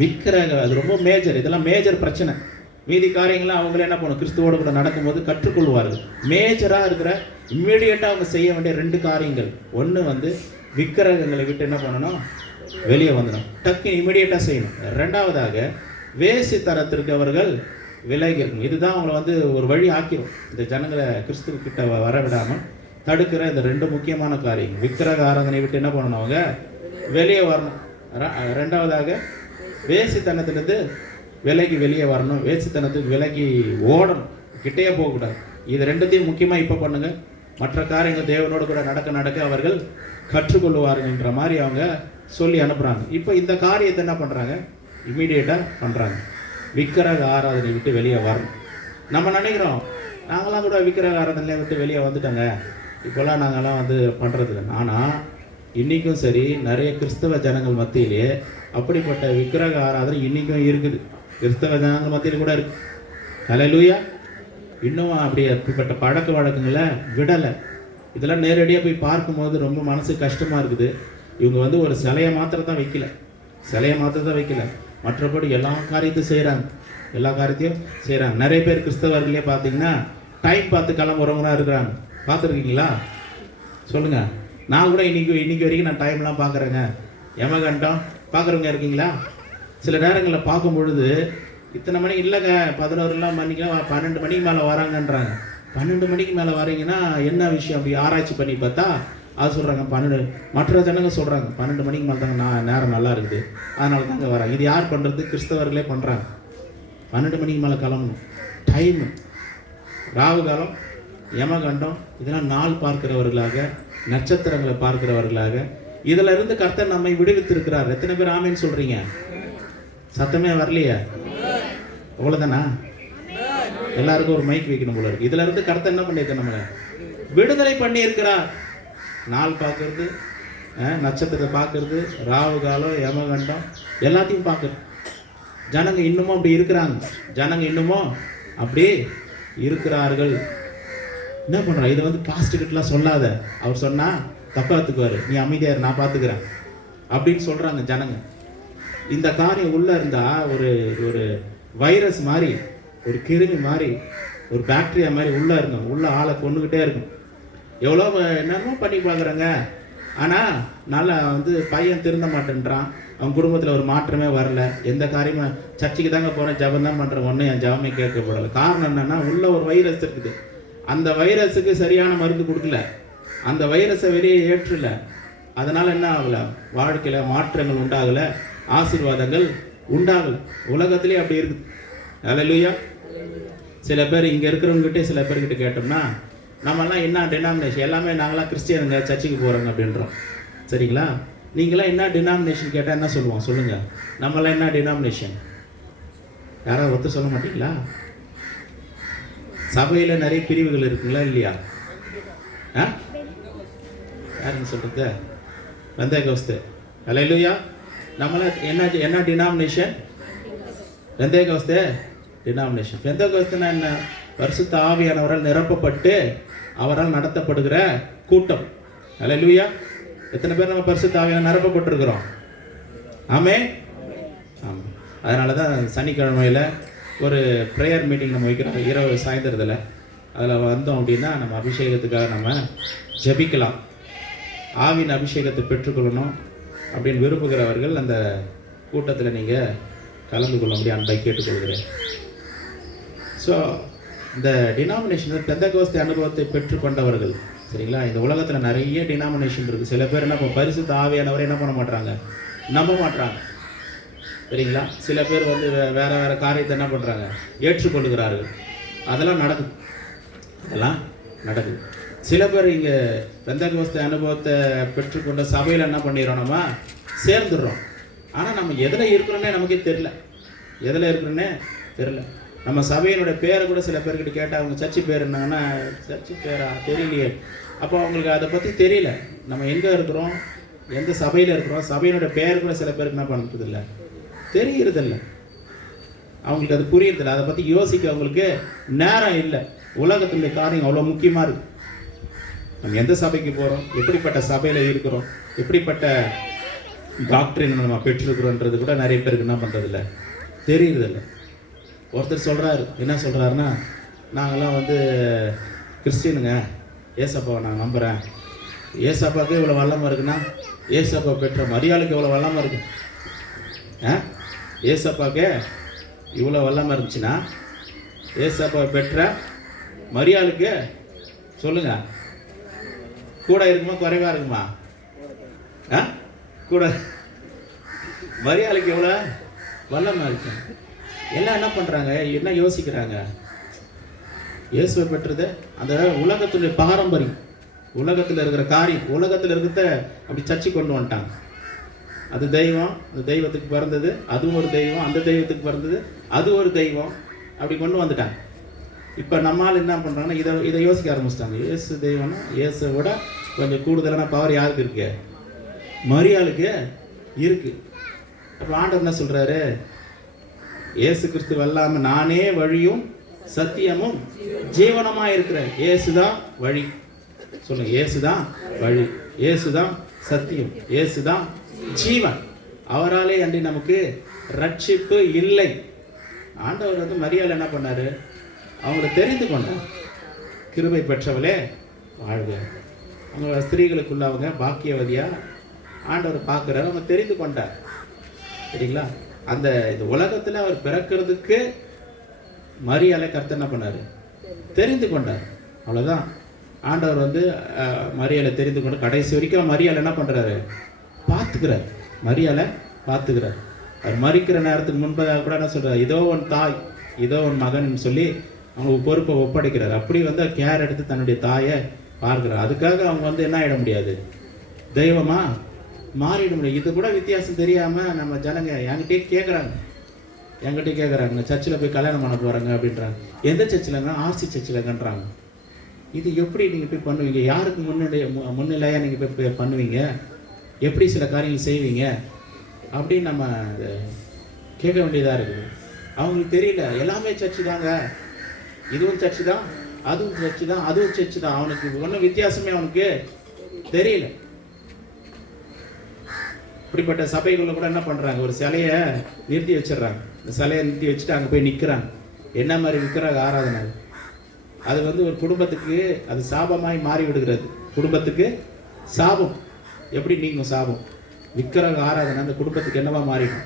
விக்கிரக, அது ரொம்ப மேஜர். இதெல்லாம் மேஜர் பிரச்சனை. மீதி காரியங்கள்லாம் அவங்களே என்ன பண்ணணும், கிறிஸ்துவோடு கூட நடக்கும்போது கற்றுக்கொள்வார்கள். மேஜராக இருக்கிற இம்மீடியட்டாக அவங்க செய்ய வேண்டிய 2 காரியங்கள். ஒன்று வந்து விக்கிரகங்களை விட்டு என்ன பண்ணணும், வெளியே வந்துடும், டக்கு இம்மீடியட்டாக செய்யணும். 2வதாக வேசித்தனத்திற்கு அவர்கள் விலகி இருக்கணும். இதுதான் அவங்களை வந்து ஒரு வழி ஆக்கிடும். இந்த ஜனங்களை கிறிஸ்துவ கிட்ட வர விடாமல் தடுக்கிற இந்த 2 முக்கியமான காரியங்கள். விக்கிரக ஆராதனை விட்டு என்ன பண்ணணும், அவங்க வெளியே வரணும். 2வதாக வேசித்தனத்திலிருந்து விலகி வெளியே வரணும். வேசித்தனத்துக்கு விலகி ஓடணும், கிட்டேயே போகக்கூடாது. இது 2த்தையும் முக்கியமாக இப்போ பண்ணுங்கள். மற்ற காரியங்கள் தேவனோடு கூட நடக்க அவர்கள் கற்றுக்கொள்வார்கள்ன்ற மாதிரி அவங்க சொல்லி அனுப்புகிறாங்க. இப்போ இந்த காரியத்தை என்ன பண்ணுறாங்க, இம்மீடியட்டாக பண்ணுறாங்க. விக்கிரக ஆராதனை விட்டு வெளியே வரணும். நம்ம நினைக்கிறோம் நாங்களாம் கூட விக்கிரக ஆராதனையை விட்டு வெளியே வந்துட்டோங்க, இப்போல்லாம் நாங்கள்லாம் வந்து பண்ணுறதில்ல. ஆனால் இன்றைக்கும் சரி, நிறைய கிறிஸ்தவ ஜனங்கள் மத்தியிலே அப்படிப்பட்ட விக்கிரக ஆராதனை இன்றைக்கும் இருக்குது. கிறிஸ்தவ ஜனங்கள் மத்தியில் கூட இருக்குது. ஹல்லேலூயா. இன்னும் அப்படி அப்படிப்பட்ட பழக்க வழக்கங்களை விடலை. இதெல்லாம் நேரடியாக போய் பார்க்கும்போது ரொம்ப மனசு கஷ்டமாக இருக்குது. இவங்க வந்து ஒரு சிலையை மாத்திரம் தான் வைக்கல, மற்றபடி எல்லா காரியத்தையும் செய்கிறாங்க. நிறைய பேர் கிறிஸ்தவர்களே பார்த்தீங்கன்னா டைம் பார்த்து கிளம்புறவங்களாக இருக்கிறாங்க. பார்த்துருக்கீங்களா? சொல்லுங்கள். நான் கூட இன்னைக்கு வரைக்கும் நான் டைம்லாம் பார்க்குறேங்க. யமகண்டம் பார்க்குறவங்க இருக்கீங்களா? சில நேரங்களில் பார்க்கும் பொழுது இத்தனை மணிக்கு இல்லைங்க, 11 மணிக்கெலாம் 12 மணிக்கு மேலே வராங்கன்றாங்க. 12 மணிக்கு மேலே வரீங்கன்னா என்ன விஷயம்? அப்படி ஆராய்ச்சி பண்ணி பார்த்தா அது சொல்கிறாங்க 12. மற்ற ஜனங்க சொல்கிறாங்க 12 மணிக்கு மேலே தாங்க நேரம் நல்லா இருக்குது, அதனால தாங்க வராங்க. இது யார் பண்ணுறது? கிறிஸ்தவர்களே பண்ணுறாங்க. 12 மணிக்கு மேலே கிளம்பணும். டைமு, ராகு காலம், யமகண்டம், இதெல்லாம் நாள் பார்க்கிறவர்களாக, நட்சத்திரங்களை பார்க்கிறவர்களாக இதில் இருந்து கர்த்தர் நம்மை விடுவித்திருக்கிறார். எத்தனை பேர் ஆமேன்னு சொல்கிறீங்க? சத்தமே வரலையே. அவ்வளோதானா? எல்லாருக்கும் ஒரு மைக் வைக்கணும் போல இருக்கு. இதுல இருந்து கர்த்தர் என்ன பண்ணியிருக்க, நம்மளை விடுதலை பண்ணி இருக்கிறார். நாள் பார்க்கறது, நட்சத்திரத்தை பார்க்கறது, ராகு காலம், யமகண்டம் எல்லாத்தையும் பார்க்கறது. ஜனங்க இன்னமும் அப்படி இருக்கிறார்கள். என்ன பண்ற? இதை வந்து பாஸ்ட்டுக்கிட்டலாம் சொல்லாத, அவர் சொன்னா தப்பா எடுத்துக்குவாரு, நீ அமைதியார், நான் பார்த்துக்கிறேன் அப்படின்னு சொல்றாங்க ஜனங்க. இந்த காரியம் உள்ள இருந்தா ஒரு ஒரு வைரஸ் மாதிரி, ஒரு கிருமி மாதிரி, ஒரு பாக்டீரியா மாதிரி உள்ள இருக்கும். உள்ள ஆளை கொண்டுகிட்டே இருக்கும். எவ்வளோ என்னமோ பண்ணி பார்க்குறாங்க. ஆனால் நல்லா வந்து பையன் திருந்த மாட்டேன்றான். அவன் குடும்பத்தில் ஒரு மாற்றமே வரல. எந்த காரியமும் சர்ச்சைக்கு தாங்க போகிறேன், ஜபம் தான் பண்ணுறேன், ஒன்றும் என் ஜபமே கேட்கப்படலை. காரணம் என்னன்னா, உள்ள ஒரு வைரஸ் இருக்குது. அந்த வைரஸுக்கு சரியான மருந்து கொடுக்கல, அந்த வைரஸை வெளியே ஏற்றல. அதனால் என்ன ஆகலை? வாழ்க்கையில் மாற்றங்கள் உண்டாகலை, ஆசீர்வாதங்கள் உண்டாகலை. உலகத்திலே அப்படி இருக்குது. ஹல்லேலூயா. சில பேர் இங்கே இருக்கிறவங்ககிட்டே சில பேர்கிட்ட கேட்டோம்னா, நம்மலாம் என்ன டினாமினேஷன், எல்லாமே நாங்களாம் கிறிஸ்டியனுங்க, சர்ச்சுக்கு போகிறோங்க அப்படின்றோம். சரிங்களா? நீங்களாம் என்ன டினாமினேஷன் கேட்டால் என்ன சொல்லுவோம்? சொல்லுங்கள். நம்மளாம் என்ன டினாமினேஷன்? யாராவது ஒருத்தர் சொல்ல மாட்டீங்களா? சபையில் நிறைய பிரிவுகள் இருக்குங்களா இல்லையா? யாருன்னு சொல்கிறது? பெந்தேகோஸ்து. ஹல்லேலூயா. நம்மள என்ன டினாமினேஷன்? பெந்தேகோஸ்து டினாமினேஷன். பெந்தேகோஸ்துனா என்ன? பரிசுத்த ஆவியானவரால் நிரப்பப்பட்டு அவரால் நடத்தப்படுகிற கூட்டம். ஹல்லேலூயா. எத்தனை பேர் நம்ம பரிசுத்த ஆவியானவரால் நிரப்பப்பட்டிருக்கிறோம்? ஆமென். ஆமாம். அதனால தான் சனிக்கிழமையில் ஒரு ப்ரேயர் மீட்டிங் நம்ம வைக்கிறோம், இரவு சாயந்தரத்தில். அதில் வந்தோம் அப்படின்னா நம்ம அபிஷேகத்துக்காக நம்ம ஜெபிக்கலாம். ஆவின் அபிஷேகத்தை பெற்றுக்கொள்ளணும் அப்படின்னு விரும்புகிறவர்கள் அந்த கூட்டத்தில் நீங்கள் கலந்து கொள்ள முடியும் அன்பை கேட்டுக்கொள்கிறேன். ஸோ இந்த டினாமினேஷன் பெந்தேகோஸ்து அனுபவத்தை பெற்றுக்கொண்டவர்கள், சரிங்களா? இந்த உலகத்தில் நிறைய டினாமினேஷன் இருக்குது. சில பேர் என்ன பரிசுத்த ஆவியானவரை என்ன பண்ண மாட்டாங்க, நம்ப மாட்டாங்க. சரிங்களா? சில பேர் வந்து வேறு வேறு காரியத்தை என்ன பண்ணுறாங்க, ஏற்றுக்கொள்கிறார்கள். அதெல்லாம் நடக்குது. சில பேர் இங்கே பெந்தேகோஸ்து அனுபவத்தை பெற்றுக்கொண்ட சபையில் என்ன பண்ணிடுறோம், நம்ம சேர்ந்துடுறோம். ஆனால் நம்ம எதில் இருக்கிறோன்னே நமக்கே தெரில. நம்ம சபையினுடைய பேரை கூட சில பேர்கிட்ட கேட்டால் அவங்க சர்ச்சு பேர் என்னங்கன்னா, சர்ச்சு பேரா தெரியலையே. அப்போ அவங்களுக்கு அதை பற்றி தெரியல. நம்ம எங்கே இருக்கிறோம், எந்த சபையில் இருக்கிறோம், சபையினுடைய பேர் கூட சில பேருக்கு என்ன பண்ணுறதில்ல, தெரியறதில்ல. அவங்களுக்கு அது புரியறதில்ல. அதை பற்றி யோசிக்க அவங்களுக்கு நேரம் இல்லை. உலகத்துடைய காரியம் அவ்வளோ முக்கியமாக இருக்குது. நம்ம எந்த சபைக்கு போகிறோம், எப்படிப்பட்ட சபையில் இருக்கிறோம், எப்படிப்பட்ட டாக்டரின் நம்ம பெற்றிருக்கிறோன்றது கூட நிறைய பேருக்கு என்ன பண்ணுறதில்ல, தெரியுறதில்ல. ஒருத்தர் சொல்கிறாரு, என்ன சொல்கிறாருன்னா, நாங்கள்லாம் வந்து கிறிஸ்டினுங்க, ஏசப்பாவை நான் நம்புகிறேன். ஏசப்பாவுக்கு இவ்வளோ வல்லமாக இருக்குன்னா ஏசப்பா பெற்ற மரியாளுக்கு எவ்வளோ வல்லமாக இருக்கு. ஏசப்பாவுக்கு இவ்வளோ வல்லமாக இருந்துச்சுன்னா ஏசப்பா பெற்ற மரியாளுக்கு சொல்லுங்க, கூட இருக்குமா குறைவா இருக்குமா? கூட மரியாளுக்கு எவ்வளோ வல்லமாக இருக்கு. எல்லாம் என்ன பண்ணுறாங்க, என்ன யோசிக்கிறாங்க, இயேசுவை பெற்றது அந்த உலகத்துடைய பாரம்பரியம், உலகத்தில் இருக்கிற காரியம், உலகத்தில் இருக்கிறத அப்படி சர்ச்சை கொண்டு வந்துட்டாங்க. அது தெய்வம், அந்த தெய்வத்துக்கு பிறந்தது, அதுவும் ஒரு தெய்வம், அந்த தெய்வத்துக்கு பிறந்தது, அது ஒரு தெய்வம், அப்படி கொண்டு வந்துட்டாங்க. இப்போ நம்மால் என்ன பண்ணுறாங்கன்னா இதை யோசிக்க ஆரம்பிச்சிட்டாங்க. இயேசு தெய்வம்னா இயேசுவை விட கொஞ்சம் கூடுதலான பவர் யாருக்கு இருக்கு? மரியாளுக்கு இருக்குது. அப்போ ஆண்டவர் என்ன சொல்கிறாரு, இயேசு கிறிஸ்து வெல்லாமல் நானே வழியும் சத்தியமும் ஜீவனமாக இருக்கிறேன். இயேசுதான் வழி. சொல்லுங்க, இயேசுதான் வழி, இயேசுதான் சத்தியம், இயேசுதான் ஜீவன். அவராலே அன்றி நமக்கு ரட்சிப்பு இல்லை. ஆண்டவர் வந்து மரியாதை என்ன பண்ணாரு, அவங்கள தெரிந்து கொண்டார். கிருபை பெற்றவளே வாழ்க. அவங்க ஸ்திரீகளுக்குள்ள அவங்க பாக்கியவதியா ஆண்டவர் பார்க்குறாரு, அவங்க தெரிந்து கொண்டார். சரிங்களா? அந்த இந்த உலகத்தில் அவர் பிறக்கிறதுக்கு மரியாதை கர்த்தர் என்ன பண்ணார், தெரிந்து கொண்டார். அவ்வளோதான். ஆண்டவர் வந்து மரியாதை தெரிந்து கொண்டு கடைசி வரைக்கும் மரியாதை என்ன பண்ணுறாரு, பார்த்துக்கிறார். மரியாதை பார்த்துக்கிறார். அவர் மறிக்கிற நேரத்துக்கு முன்பதாக கூட என்ன சொல்கிறார், இதோ உன் தாய், இதோ உன் மகன் சொல்லி அவங்க பொறுப்பை ஒப்படைக்கிறார். அப்படி வந்து கேர் எடுத்து தன்னுடைய தாயை பார்க்குறார். அதுக்காக அவங்க வந்து என்ன ஆகிட முடியாது, தெய்வமா மாறிட முடியாது. இது கூட வித்தியாசம் தெரியாமல் நம்ம ஜனங்க என்கிட்டே கேட்குறாங்க, சர்ச்சில் போய் கல்யாணம் பண்ண போகிறாங்க அப்படின்றாங்க. எந்த சர்ச்சில்ங்க? ஆர்சி சர்ச்சில்ங்கன்றாங்க. இது எப்படி நீங்கள் போய் பண்ணுவீங்க? யாருக்கு முன்னிலையாக நீங்கள் போய் பண்ணுவீங்க? எப்படி சில காரியங்கள் செய்வீங்க அப்படின்னு நம்ம கேட்க வேண்டியதாக இருக்குது. அவங்களுக்கு தெரியல, எல்லாமே சர்ச்சு தாங்க, இதுவும் சர்ச்சு தான், அதுவும் சர்ச்சு தான், அதுவும் சர்ச்சு தான். அவனுக்கு ஒன்றும் வித்தியாசமே அவனுக்கு தெரியல. இப்படிப்பட்ட சபைகளில் கூட என்ன பண்ணுறாங்க, ஒரு சிலையை நிறுத்தி வச்சிடுறாங்க. இந்த சிலையை நிறுத்தி வச்சுட்டு அங்கே போய் நிற்கிறாங்க. என்ன மாதிரி விற்கிறாங்க ஆராதனை. அது வந்து ஒரு குடும்பத்துக்கு அது சாபமாய் மாறி விடுகிறது. குடும்பத்துக்கு சாபம். எப்படி நீங்க சாபம்? விக்கிரக ஆராதனை அந்த குடும்பத்துக்கு என்னவா மாறிடும்?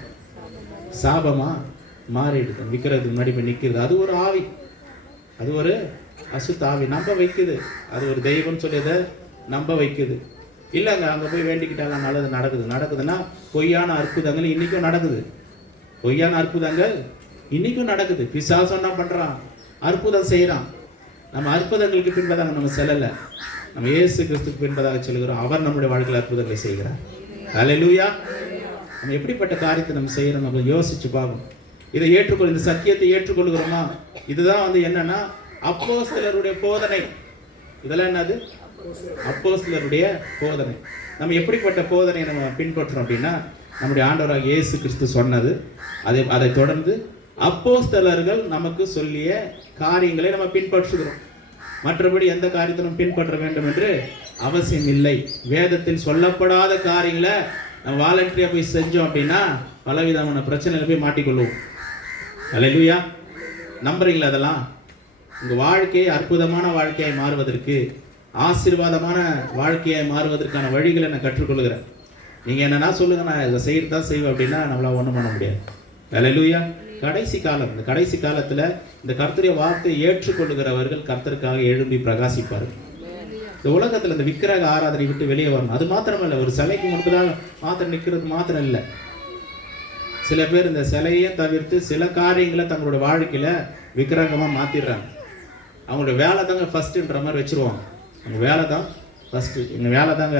சாபமா மாறிடுது. விற்கிறதுக்கு முன்னாடி போய் நிற்கிறது. அது ஒரு ஆவி, அது ஒரு அசுத்த ஆவி நம்ப வைக்குது. அது ஒரு தெய்வம்னு சொல்லி அதை நம்ப வைக்குது. இல்லைங்க, அங்கே போய் வேண்டிக்கிட்டாங்க, நல்லது நடக்குதுன்னா பொய்யான அற்புதங்கள் இன்றைக்கும் நடக்குது. பொய்யான அற்புதங்கள் இன்றைக்கும் நடக்குது. பிசாசம் என்ன பண்ணுறான், அற்புதம் செய்கிறான். நம்ம அற்புதங்களுக்கு பின்பதாக நம்ம செல்லலை, நம்ம இயேசு கிறிஸ்துக்கு பின்பதாக செல்கிறோம். அவர் நம்முடைய வாழ்க்கையில் அற்புதங்களை செய்கிறார். ஹல்லேலூயா. நம்ம எப்படிப்பட்ட காரியத்தை நம்ம செய்கிறோம் நம்ம யோசிச்சு பார்க்கணும். இதை ஏற்றுக்கொள், இந்த சத்தியத்தை ஏற்றுக்கொள்கிறோமா? இதுதான் வந்து என்னன்னா அப்போஸ்தலருடைய போதனை. இதெல்லாம் என்னது? அப்போஸ்தலருடைய போதனை. நம்ம எப்படிப்பட்ட போதனையை நம்ம பின்பற்றோம் அப்படின்னா, நம்முடைய ஆண்டவராக இயேசு கிறிஸ்து சொன்னது, அதை தொடர்ந்து அப்போஸ்தலர்கள் நமக்கு சொல்லிய காரியங்களை நம்ம பின்பற்றுகிறோம். மற்றபடி எந்த காரியத்திலும் பின்பற்ற வேண்டும் என்று அவசியம் இல்லை. வேதத்தில் சொல்லப்படாத காரியங்களை நம்ம வாலண்டரியா போய் செஞ்சோம் அப்படின்னா பலவிதமான பிரச்சனைகளை போய் மாட்டிக்கொள்வோம். ஹல்லேலூயா. நம்புறீங்களா? அதெல்லாம் உங்கள் வாழ்க்கையை அற்புதமான வாழ்க்கையாய் மாறுவதற்கு, ஆசீர்வாதமான வாழ்க்கையாய் மாறுவதற்கான வழிகளை நான் கற்றுக்கொள்கிறேன். நீங்கள் என்னன்னா சொல்லுங்க, நான் இதை செய்யறதான் செய்வேன் அப்படின்னா நம்மளால் ஒன்றும் பண்ண முடியாது. ஹல்லேலூயா. கடைசி காலம், இந்த கடைசி காலத்தில் இந்த கர்த்தருடைய வார்த்தையை ஏற்றுக்கொள்ளுகிறவர்கள் கர்த்தருக்காக எழும்பி பிரகாசிப்பார்கள். இந்த உலகத்தில் இந்த விக்கிரக ஆராதனை விட்டு வெளியே வரணும். அது மாத்திரமல்ல, ஒரு சிலைக்கு முன்பதாக மாத்திரம் நிற்கிறது மாத்திரம் இல்லை. சில பேர் இந்த சிலையே தவிர்த்து சில காரியங்களை தங்களோட வாழ்க்கையில் விக்கிரகமாக மாற்றிடுறாங்க. அவங்களோட வேலை தாங்க ஃபஸ்ட்டுன்ற மாதிரி வச்சுருவாங்க. அவங்க வேலை தான் ஃபஸ்ட்டு, எங்கள் வேலை தாங்க,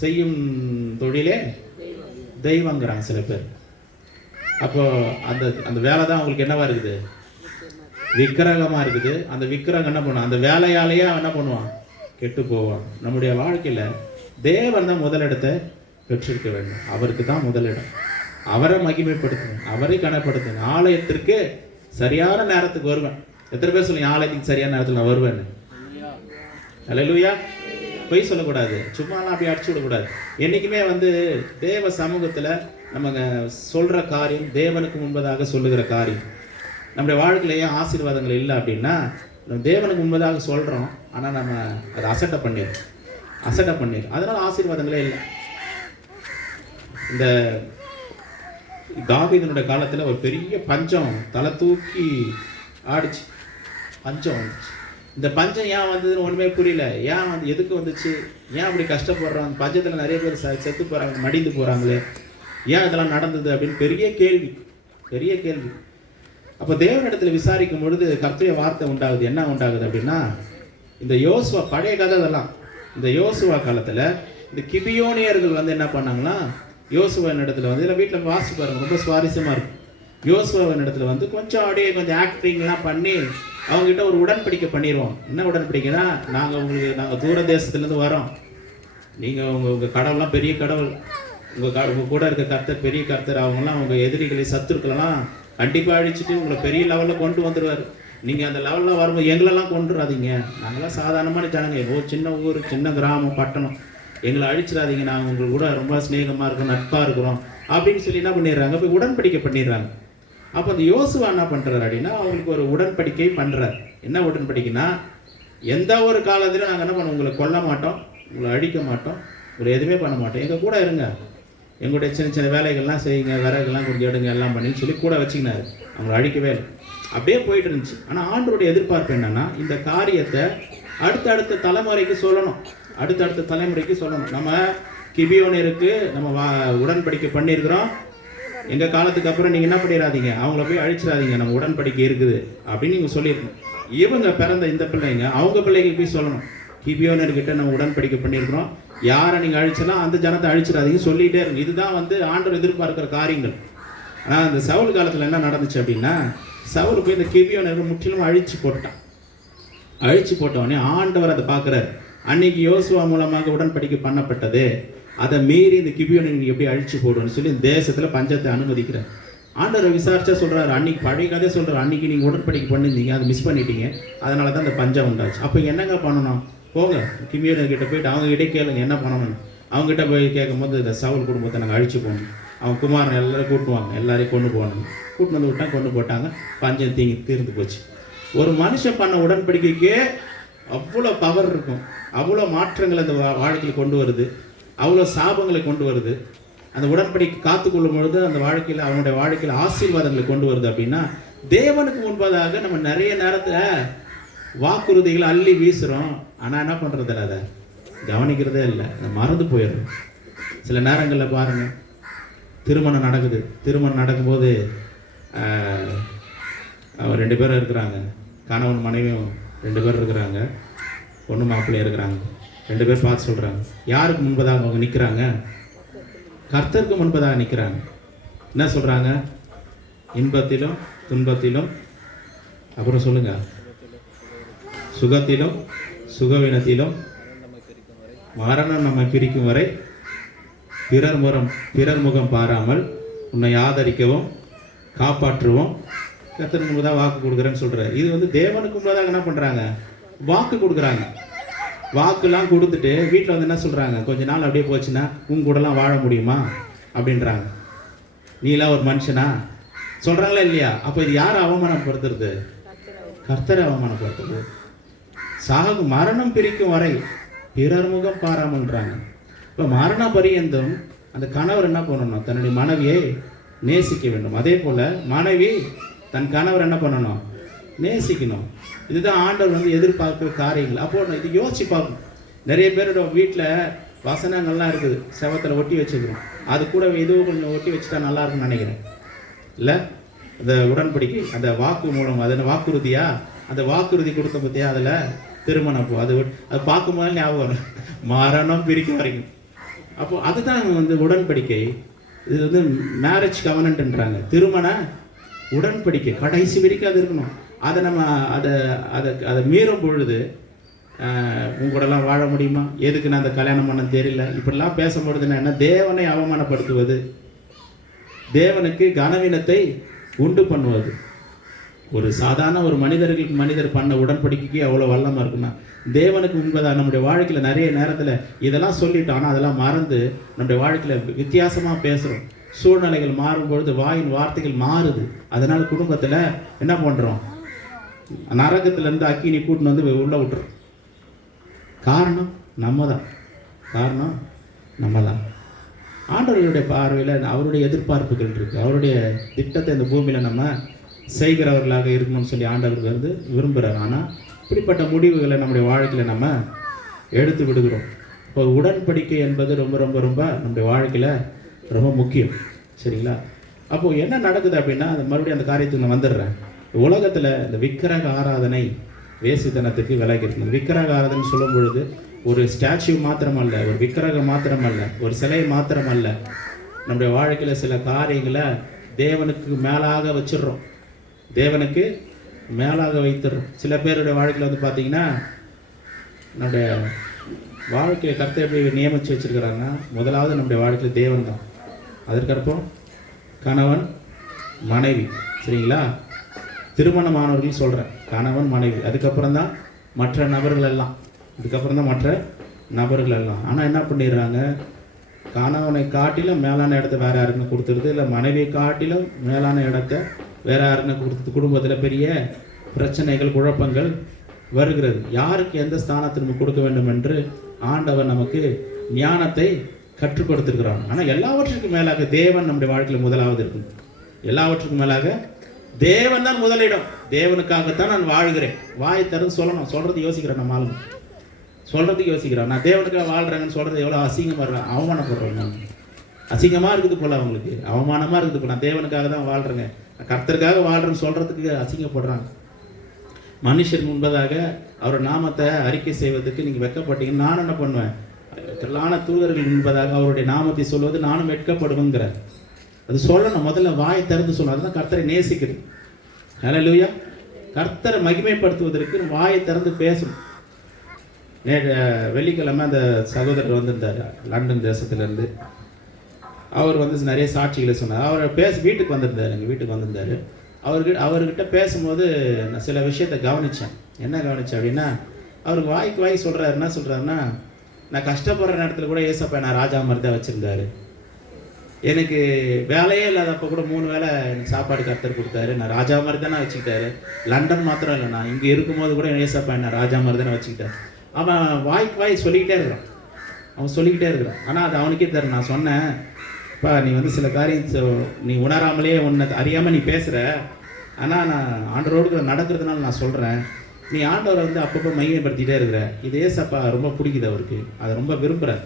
செய்யும் தொழிலே தெய்வங்கிறாங்க சில பேர். அப்போது அந்த வேலை தான் அவங்களுக்கு என்னவா இருக்குது? விக்கிரகமாக இருக்குது. அந்த விக்கிரகம் என்ன பண்ணுவான்? அந்த வேலையாலேயே என்ன பண்ணுவான்? கெட்டு போவான். நம்முடைய வாழ்க்கையில் தேவன் தான் முதலிடத்தை பெற்றிருக்க வேண்டும். அவருக்கு தான் முதலிடம். அவரை மகிமைப்படுத்துவேன், அவரை கனப்படுத்துவேன். ஆலயத்திற்கு சரியான நேரத்துக்கு வருவேன். எத்தனை பேர் சொல்லுங்க ஆலயத்துக்கு சரியான நேரத்தில் நான் வருவேன்னு? அல்லேலூயா. பொய் சொல்லக்கூடாது, சும்மாலாம் அப்படி அடிச்சு விடக்கூடாது. என்றைக்குமே தேவ சமூகத்தில் நம்ம சொல்கிற காரியம் தேவனுக்கு முன்பதாக சொல்லுகிற காரியம். நம்முடைய வாழ்க்கையிலேயே ஆசீர்வாதங்கள் இல்லை அப்படின்னா நம்ம தேவனுக்கு முன்பதாக சொல்கிறோம், ஆனால் நம்ம அதை அசட்டை பண்ணிடுறோம், அதனால் ஆசீர்வாதங்களே இல்லை. இந்த தாவீதுனுடைய காலத்தில் ஒரு பெரிய பஞ்சம் தலை தூக்கி ஆடிச்சு, பஞ்சம் வந்துச்சு. இந்த பஞ்சம் ஏன் வந்ததுன்னு ஒன்றுமே புரியல. ஏன் எதுக்கு வந்துச்சு, ஏன் அப்படி கஷ்டப்படுறோம், பஞ்சத்தில் நிறைய பேர் செத்து போகிறாங்க, மடிந்து போகிறாங்களே, ஏன் இதெல்லாம் நடந்தது அப்படின்னு பெரிய கேள்வி. அப்போ தேவனிடத்தில் விசாரிக்கும் பொழுது கர்த்தருடைய வார்த்தை உண்டாகுது. என்ன உண்டாகுது அப்படின்னா, இந்த யோசுவா பழைய கதை இதெல்லாம். இந்த யோசுவா காலத்தில் இந்த கிபியோனியர்கள் என்ன பண்ணாங்கன்னா, யோசுவாவின் இடத்துல இதில் வீட்டில் வாசி பாருங்க, ரொம்ப சுவாரஸ்யமாக இருக்கும். யோசுவாவின் இடத்துல கொஞ்சம் ஆக்டிங்லாம் பண்ணி அவங்ககிட்ட ஒரு உடன்படிக்கை பண்ணிடுவோம். என்ன உடன்படிக்கைனா, நாங்கள் தூர தேசத்துலேருந்து வரோம், நீங்கள் உங்கள் கடவுள்லாம் பெரிய கடவுள், உங்கள் கூட இருக்க கர்த்தர் பெரிய கர்த்தர், அவங்களாம் உங்கள் எதிரிகளை சத்துருக்களெல்லாம் கண்டிப்பாக அழிச்சிட்டு உங்களை பெரிய லெவலில் கொண்டு வந்துடுவார். நீங்கள் அந்த லெவலில் வரும்போது எங்களெல்லாம் கொண்டுடாதீங்க, நாங்களாம் சாதாரணமான ஜனங்க, சின்ன ஊர், சின்ன கிராமம், பட்டணம், எங்களை அழிச்சிடாதீங்க, நாங்கள் உங்களுக்கு கூட ரொம்ப ஸ்நேகமாக இருக்கோம், நட்பாக இருக்கிறோம் அப்படின்னு சொல்லி என்ன பண்ணிடுறாங்க, போய் உடன்படிக்கை பண்ணிடுறாங்க. அப்போ அந்த யோசுவா என்ன பண்ணுறாரு அப்படின்னா, அவங்களுக்கு ஒரு உடன்படிக்கை பண்ணுறார். என்ன உடன்படிக்கைன்னா, எந்த ஒரு காலத்திலும் நாங்கள் என்ன பண்ணுவோம், உங்களை கொல்ல மாட்டோம், உங்களை அழிக்க மாட்டோம், உங்களை எதுவுமே பண்ண மாட்டோம், எங்கள் கூட இருங்க, எங்களுடைய சின்ன சின்ன வேலைகள்லாம் செய்யுங்க, விறகுலாம் கொஞ்சம் எடுங்க எல்லாம் பண்ணி சொல்லி கூட வச்சுக்கினாரு. அவங்களை அழிக்கவே இல்லை, அப்படியே போயிட்டு இருந்துச்சு. ஆனால் ஆண்டவருடைய எதிர்பார்ப்பு என்னன்னா, இந்த காரியத்தை அடுத்தடுத்த தலைமுறைக்கு சொல்லணும், நம்ம கிபியோனியருக்கு நம்ம உடன்படிக்கை பண்ணியிருக்கிறோம், எங்கள் காலத்துக்கு அப்புறம் நீங்கள் என்ன பண்ணிடாதீங்க, அவங்கள போய் அழிச்சிடாதீங்க, நம்ம உடன்படிக்கை இருக்குது அப்படின்னு நீங்கள் சொல்லியிருக்கணும். இவங்க பிறந்த இந்த பிள்ளைங்க அவங்க பிள்ளைகளுக்கு போய் சொல்லணும், கிபியோனர்கிட்ட நம்ம உடன்படிக்கை பண்ணியிருக்கிறோம், யாரை நீங்கள் அழிச்சலாம் அந்த ஜனத்தை அழிச்சிடாதீங்க சொல்லிகிட்டே இருங்க. இதுதான் ஆண்டவர் எதிர்பார்க்குற காரியங்கள். ஆனால் இந்த சவுல் காலத்தில் என்ன நடந்துச்சு அப்படின்னா, சவுல் போய் இந்த கிபியோனர்கள் முற்றிலும் அழிச்சு போட்டவொடனே ஆண்டவர் அதை பார்க்குறாரு. அன்னைக்கு யோசுவா மூலமாக உடன்படிக்கை பண்ணப்பட்டது, அதை மீறி இந்த கிபியோனை நீங்கள் எப்படி அழிச்சு போடுன்னு சொல்லி இந்த தேசத்தில் பஞ்சத்தை அனுமதிக்கிறார். ஆண்டவரை விசாரிச்சா சொல்கிறாரு, அன்னைக்கு பழைய கதையை சொல்கிறார், அன்னைக்கு நீங்கள் உடன்படிக்கை பண்ணியிருந்தீங்க, அதை மிஸ் பண்ணிட்டீங்க, அதனால தான் அந்த பஞ்சம் உண்டாச்சு. அப்போ என்னங்க பண்ணணும், போங்க கிபியோனர்கிட்ட போயிட்டு அவங்ககிட்டே கேளுங்க என்ன பண்ணணும். அவங்ககிட்ட போய் கேட்கும்போது, இந்த சவுல் குடும்பத்தை நாங்கள் அழிச்சு போகணும், அவங்க குமாரன் எல்லாரும் கூட்டுவாங்க, எல்லாரையும் கொண்டு போகணும், கூட்டு வந்து விட்டாங்க, கொண்டு போட்டாங்க, பஞ்சம் தீர்ந்து போச்சு. ஒரு மனுஷன் பண்ண உடன்படிக்கைக்கே அவ்வளோ பவர் இருக்கும், அவ்வளோ மாற்றங்கள் அந்த வாழ்க்கையில் கொண்டு வருது, அவ்வளோ சாபங்களை கொண்டு வருது. அந்த உடன்படிக்கை காத்துக்கொள்ளும் பொழுது அந்த வாழ்க்கையில் அவனுடைய வாழ்க்கையில் ஆசீர்வாதங்களை கொண்டு வருது. அப்படின்னா தேவனுக்கு முன்பதாக நம்ம நிறைய நேரத்தில் வாக்குறுதிகளை அள்ளி வீசுகிறோம், ஆனால் என்ன பண்ணுறதில்ல, அதை கவனிக்கிறதே இல்லை, அதை மறந்து போயிடுறோம். சில நேரங்களில் பாருங்கள், திருமணம் நடக்கும்போது ரெண்டு பேரும் இருக்கிறாங்க, கணவன் மனைவியும் 2 பேர் இருக்கிறாங்க, பொண்ணு மாப்பிள்ளையும் இருக்கிறாங்க. 2 பேர் பார்த்து சொல்கிறாங்க, யாருக்கு முன்பதாக அவங்க நிற்கிறாங்க, கர்த்தருக்கு முன்பதாக நிற்கிறாங்க. என்ன சொல்கிறாங்க, இன்பத்திலும் துன்பத்திலும், அப்புறம் சொல்லுங்க, சுகத்திலும் சுகவீனத்திலும் மரணம் நம்மை பிரிக்கும் வரை பிறர் முகம் பாராமல் உன்னை ஆதரிக்கவும் காப்பாற்றுவோம் கர்த்தருக்கு முன்பதாக வாக்கு கொடுக்குறேன்னு சொல்கிறார். இது தேவனுக்கு முன்பதாக என்ன பண்ணுறாங்க, வாக்கு கொடுக்குறாங்க. வாக்குலாம் கொடுத்துட்டு வீட்டில் என்ன சொல்கிறாங்க, கொஞ்ச நாள் அப்படியே போச்சுன்னா உங்க கூடலாம் வாழ முடியுமா அப்படின்றாங்க. நீலாம் ஒரு மனுஷனா சொல்கிறாங்களா இல்லையா? அப்போ இது யாரை அவமானப்படுத்துறது, கர்த்தரை அவமானப்படுத்துறது. மரணம் பிரிக்கும் வரை பிறர் முகம் பாராமல்ன்றாங்க. இப்போ மரண பரியந்தம் அந்த கணவர் என்ன பண்ணணும், தன்னுடைய மனைவியை நேசிக்க வேண்டும். அதே போல் மனைவி தன் கணவர் என்ன பண்ணணும், நேசிக்கணும். இதுதான் ஆண்டவர் எதிர்பார்க்குற காரியங்கள். அப்போது இது யோசிச்சு பார்க்கணும். நிறைய பேரோட வீட்டில் வசனங்கள்லாம் இருக்குது, செவத்தில் ஒட்டி வச்சுக்கிறோம், அது கூட எதுவும் கொஞ்சம் ஒட்டி வச்சுட்டா நல்லா இருக்குன்னு நினைக்கிறேன். இல்லை, அந்த உடன்படிக்கை, அந்த வாக்கு மூலம், அது வாக்குறுதியா, அந்த வாக்குறுதி கொடுத்த பற்றியா, அதில் திருமணம் போ, அது பார்க்கும்போது ஞாபகம் வரும், மரணம் பிரிக்க வரைக்கும். அப்போது அதுதான் உடன்படிக்கை. இது மேரேஜ் கவனன்ட்ன்றாங்க, திருமண உடன்படிக்கை, கடைசி வரைக்கும் அது இருக்கணும். அதை நம்ம அதை மீறும் பொழுது உங்களெல்லாம் வாழ முடியுமா, எதுக்கு நான் அந்த கல்யாணம் பண்ண தெரியல, இப்படிலாம் பேசும்பொழுது என்ன, தேவனை அவமானப்படுத்துவது. தேவனுக்கு கனவீனத்தை உண்டு பண்ணுவது. ஒரு சாதாரண ஒரு மனிதர்களுக்கு மனிதர் பண்ண உடன்படிக்கைக்கு அவ்வளோ வல்லமாக இருக்குன்னா, தேவனுக்கு உண்மைதான். நம்முடைய வாழ்க்கையில் நிறைய நேரத்தில் இதெல்லாம் சொல்லிட்டோம், ஆனால் அதெல்லாம் மறந்து நம்முடைய வாழ்க்கையில் வித்தியாசமாக பேசுகிறோம். சூழ்நிலைகள் மாறும்பொழுது வாயின் வார்த்தைகள் மாறுது. அதனால் குடும்பத்தில் என்ன பண்ணுறோம், நரகத்திலேருந்து அக்கினி கூட்டின்னு வந்து உள்ளே விட்டுறோம். காரணம் நம்ம தான். காரணம் நம்ம தான். ஆண்டவர்களுடைய பார்வையில் அவருடைய எதிர்பார்ப்புகள் இருக்குது. அவருடைய திட்டத்தை இந்த பூமியில் நம்ம செய்கிறவர்களாக இருக்கணும்னு சொல்லி ஆண்டவர்கள் வந்து விரும்புகிறார். ஆனால் இப்படிப்பட்ட முடிவுகளை நம்முடைய வாழ்க்கையில் நம்ம எடுத்து விடுகிறோம். இப்போ உடன்படிக்கை என்பது ரொம்ப ரொம்ப ரொம்ப நம்முடைய வாழ்க்கையில் ரொம்ப முக்கியம். சரிங்களா? அப்போது என்ன நடக்குது அப்படின்னா, அது மறுபடியும் அந்த காரியத்துக்கு நான் வந்துடுறேன். உலகத்தில் இந்த விக்கிரக ஆராதனை வேசித்தனத்துக்கு விலகிருக்கு. விக்கிரக ஆராதனை சொல்லும் பொழுது ஒரு ஸ்டாச்சு மாத்திரமல்ல, ஒரு விக்கிரகம் மாத்திரமல்ல, ஒரு சிலை மாத்திரமல்ல. நம்முடைய வாழ்க்கையில் சில காரியங்களை தேவனுக்கு மேலாக வச்சிடுறோம், தேவனுக்கு மேலாக வைத்துடுறோம். சில பேருடைய வாழ்க்கையில் வந்து பார்த்தீங்கன்னா, நம்முடைய வாழ்க்கையை கர்த்தர் எப்படி நியமித்து வச்சுருக்கிறாங்கன்னா, முதலாவது நம்முடைய வாழ்க்கையில் தேவன் தான், அதற்கப்புறம் கணவன் மனைவி. சரிங்களா? திருமணமானவர்கள் சொல்கிறேன், கணவன் மனைவி, அதுக்கப்புறம் தான் மற்ற நபர்கள் எல்லாம், இதுக்கப்புறம் தான் மற்ற நபர்கள் எல்லாம். ஆனால் என்ன பண்ணிடுறாங்க, கணவனை காட்டிலும் மேலான இடத்த வேறு யாருக்குன்னு கொடுத்துருது, இல்லை மனைவியை காட்டிலும் மேலான இடத்த வேறு யாருக்குன்னு கொடுத்துட்டு குடும்பத்தில் பெரிய பிரச்சனைகள் குழப்பங்கள் வருகிறது. யாருக்கு எந்த ஸ்தானத்தை நம்ம கொடுக்க வேண்டும் என்று ஆண்டவர் நமக்கு ஞானத்தை கற்றுக் கொடுத்துருக்கிறான். ஆனால் எல்லாவற்றுக்கும் மேலாக தேவன் நம்முடைய வாழ்க்கையில் முதலாவது இருக்கும். எல்லாவற்றுக்கும் மேலாக தேவன் தான் முதலிடம். தேவனுக்காகத்தான் நான் வாழ்கிறேன். வாயை திறந்து சொல்லணும், சொல்கிறது யோசிக்கிறேன். நம்ம ஆளுங்க சொல்கிறதுக்கு யோசிக்கிறேன். நான் தேவனுக்காக வாழ்கிறேங்கன்னு சொல்கிறது எவ்வளோ அசிங்கமாக அவமானப்படுறேன். நான் அசிங்கமாக இருக்குது போல், அவங்களுக்கு அவமானமாக இருக்குது போல். நான் தேவனுக்காக தான் வாழ்கிறேங்க, கர்த்தருக்காக வாழ்கிறேன்னு சொல்கிறதுக்கு அசிங்கப்படுறாங்க. மனுஷர் முன்பதாக அவர் நாமத்தை அறிக்கை செய்வதற்கு நீங்கள் வெட்கப்பட்டீங்கன்னு நான் என்ன பண்ணுவேன், திரளான தூதர்கள் முன்பதாக அவருடைய நாமத்தை சொல்வது நானும் வெட்கப்படுவேங்கிறார். அது சொல்லணும், முதல்ல வாயை திறந்து சொல்லணும். அதுதான் கர்த்தரை நேசிக்கிறது. ஹல்லேலூயா. கர்த்தரை மகிமைப்படுத்துவதற்கு வாயை திறந்து பேசணும். வெள்ளிக்கிழமை அந்த சகோதரர் வந்திருந்தார் லண்டன் தேசத்துலேருந்து. அவர் வந்து நிறைய சாட்சிகளை சொன்னார். அவர் வீட்டுக்கு வந்திருந்தார், எங்கள் வீட்டுக்கு வந்திருந்தார். அவர்கிட்ட பேசும்போது நான் சில விஷயத்தை கவனித்தேன். என்ன கவனித்தேன் அப்படின்னா, அவருக்கு வாய்க்கு வாய் சொல்கிறாரு. என்ன சொல்கிறாருன்னா, நான் கஷ்டப்படுற நேரத்தில் கூட ஏசப்பா நான் ராஜா மாதிரி தான் வச்சுருந்தாரு. எனக்கு வேலையே இல்லாதப்போ கூட 3 வேளை எனக்கு சாப்பாடு கர்த்தர் கொடுத்தாரு. நான் ராஜா மாதிரி தானே வச்சுக்கிட்டாரு. லண்டன் மாத்திரம் இல்லை, நான் இங்கே இருக்கும்போது கூட ஏசப்பா என்ன ராஜா மாதிரி தானே வச்சுக்கிட்டாரு. அவன் வாய்க்கு வாய் சொல்லிக்கிட்டே இருக்கிறான். ஆனால் அது அவனுக்கே தரும். நான் சொன்னேன், இப்போ நீ வந்து சில காரியம் நீ உணராமலே உன்னை அறியாமல் நீ பேசுகிற. ஆனால் நான் ஆண்டவரோடு நடக்கிறதுனால நான் சொல்கிறேன், நீ ஆண்டவரை வந்து அப்பப்போ மையப்படுத்திகிட்டே இருக்கிற. இது ஏசப்பா ரொம்ப பிடிக்குது அவருக்கு, அதை ரொம்ப விரும்புகிறார்.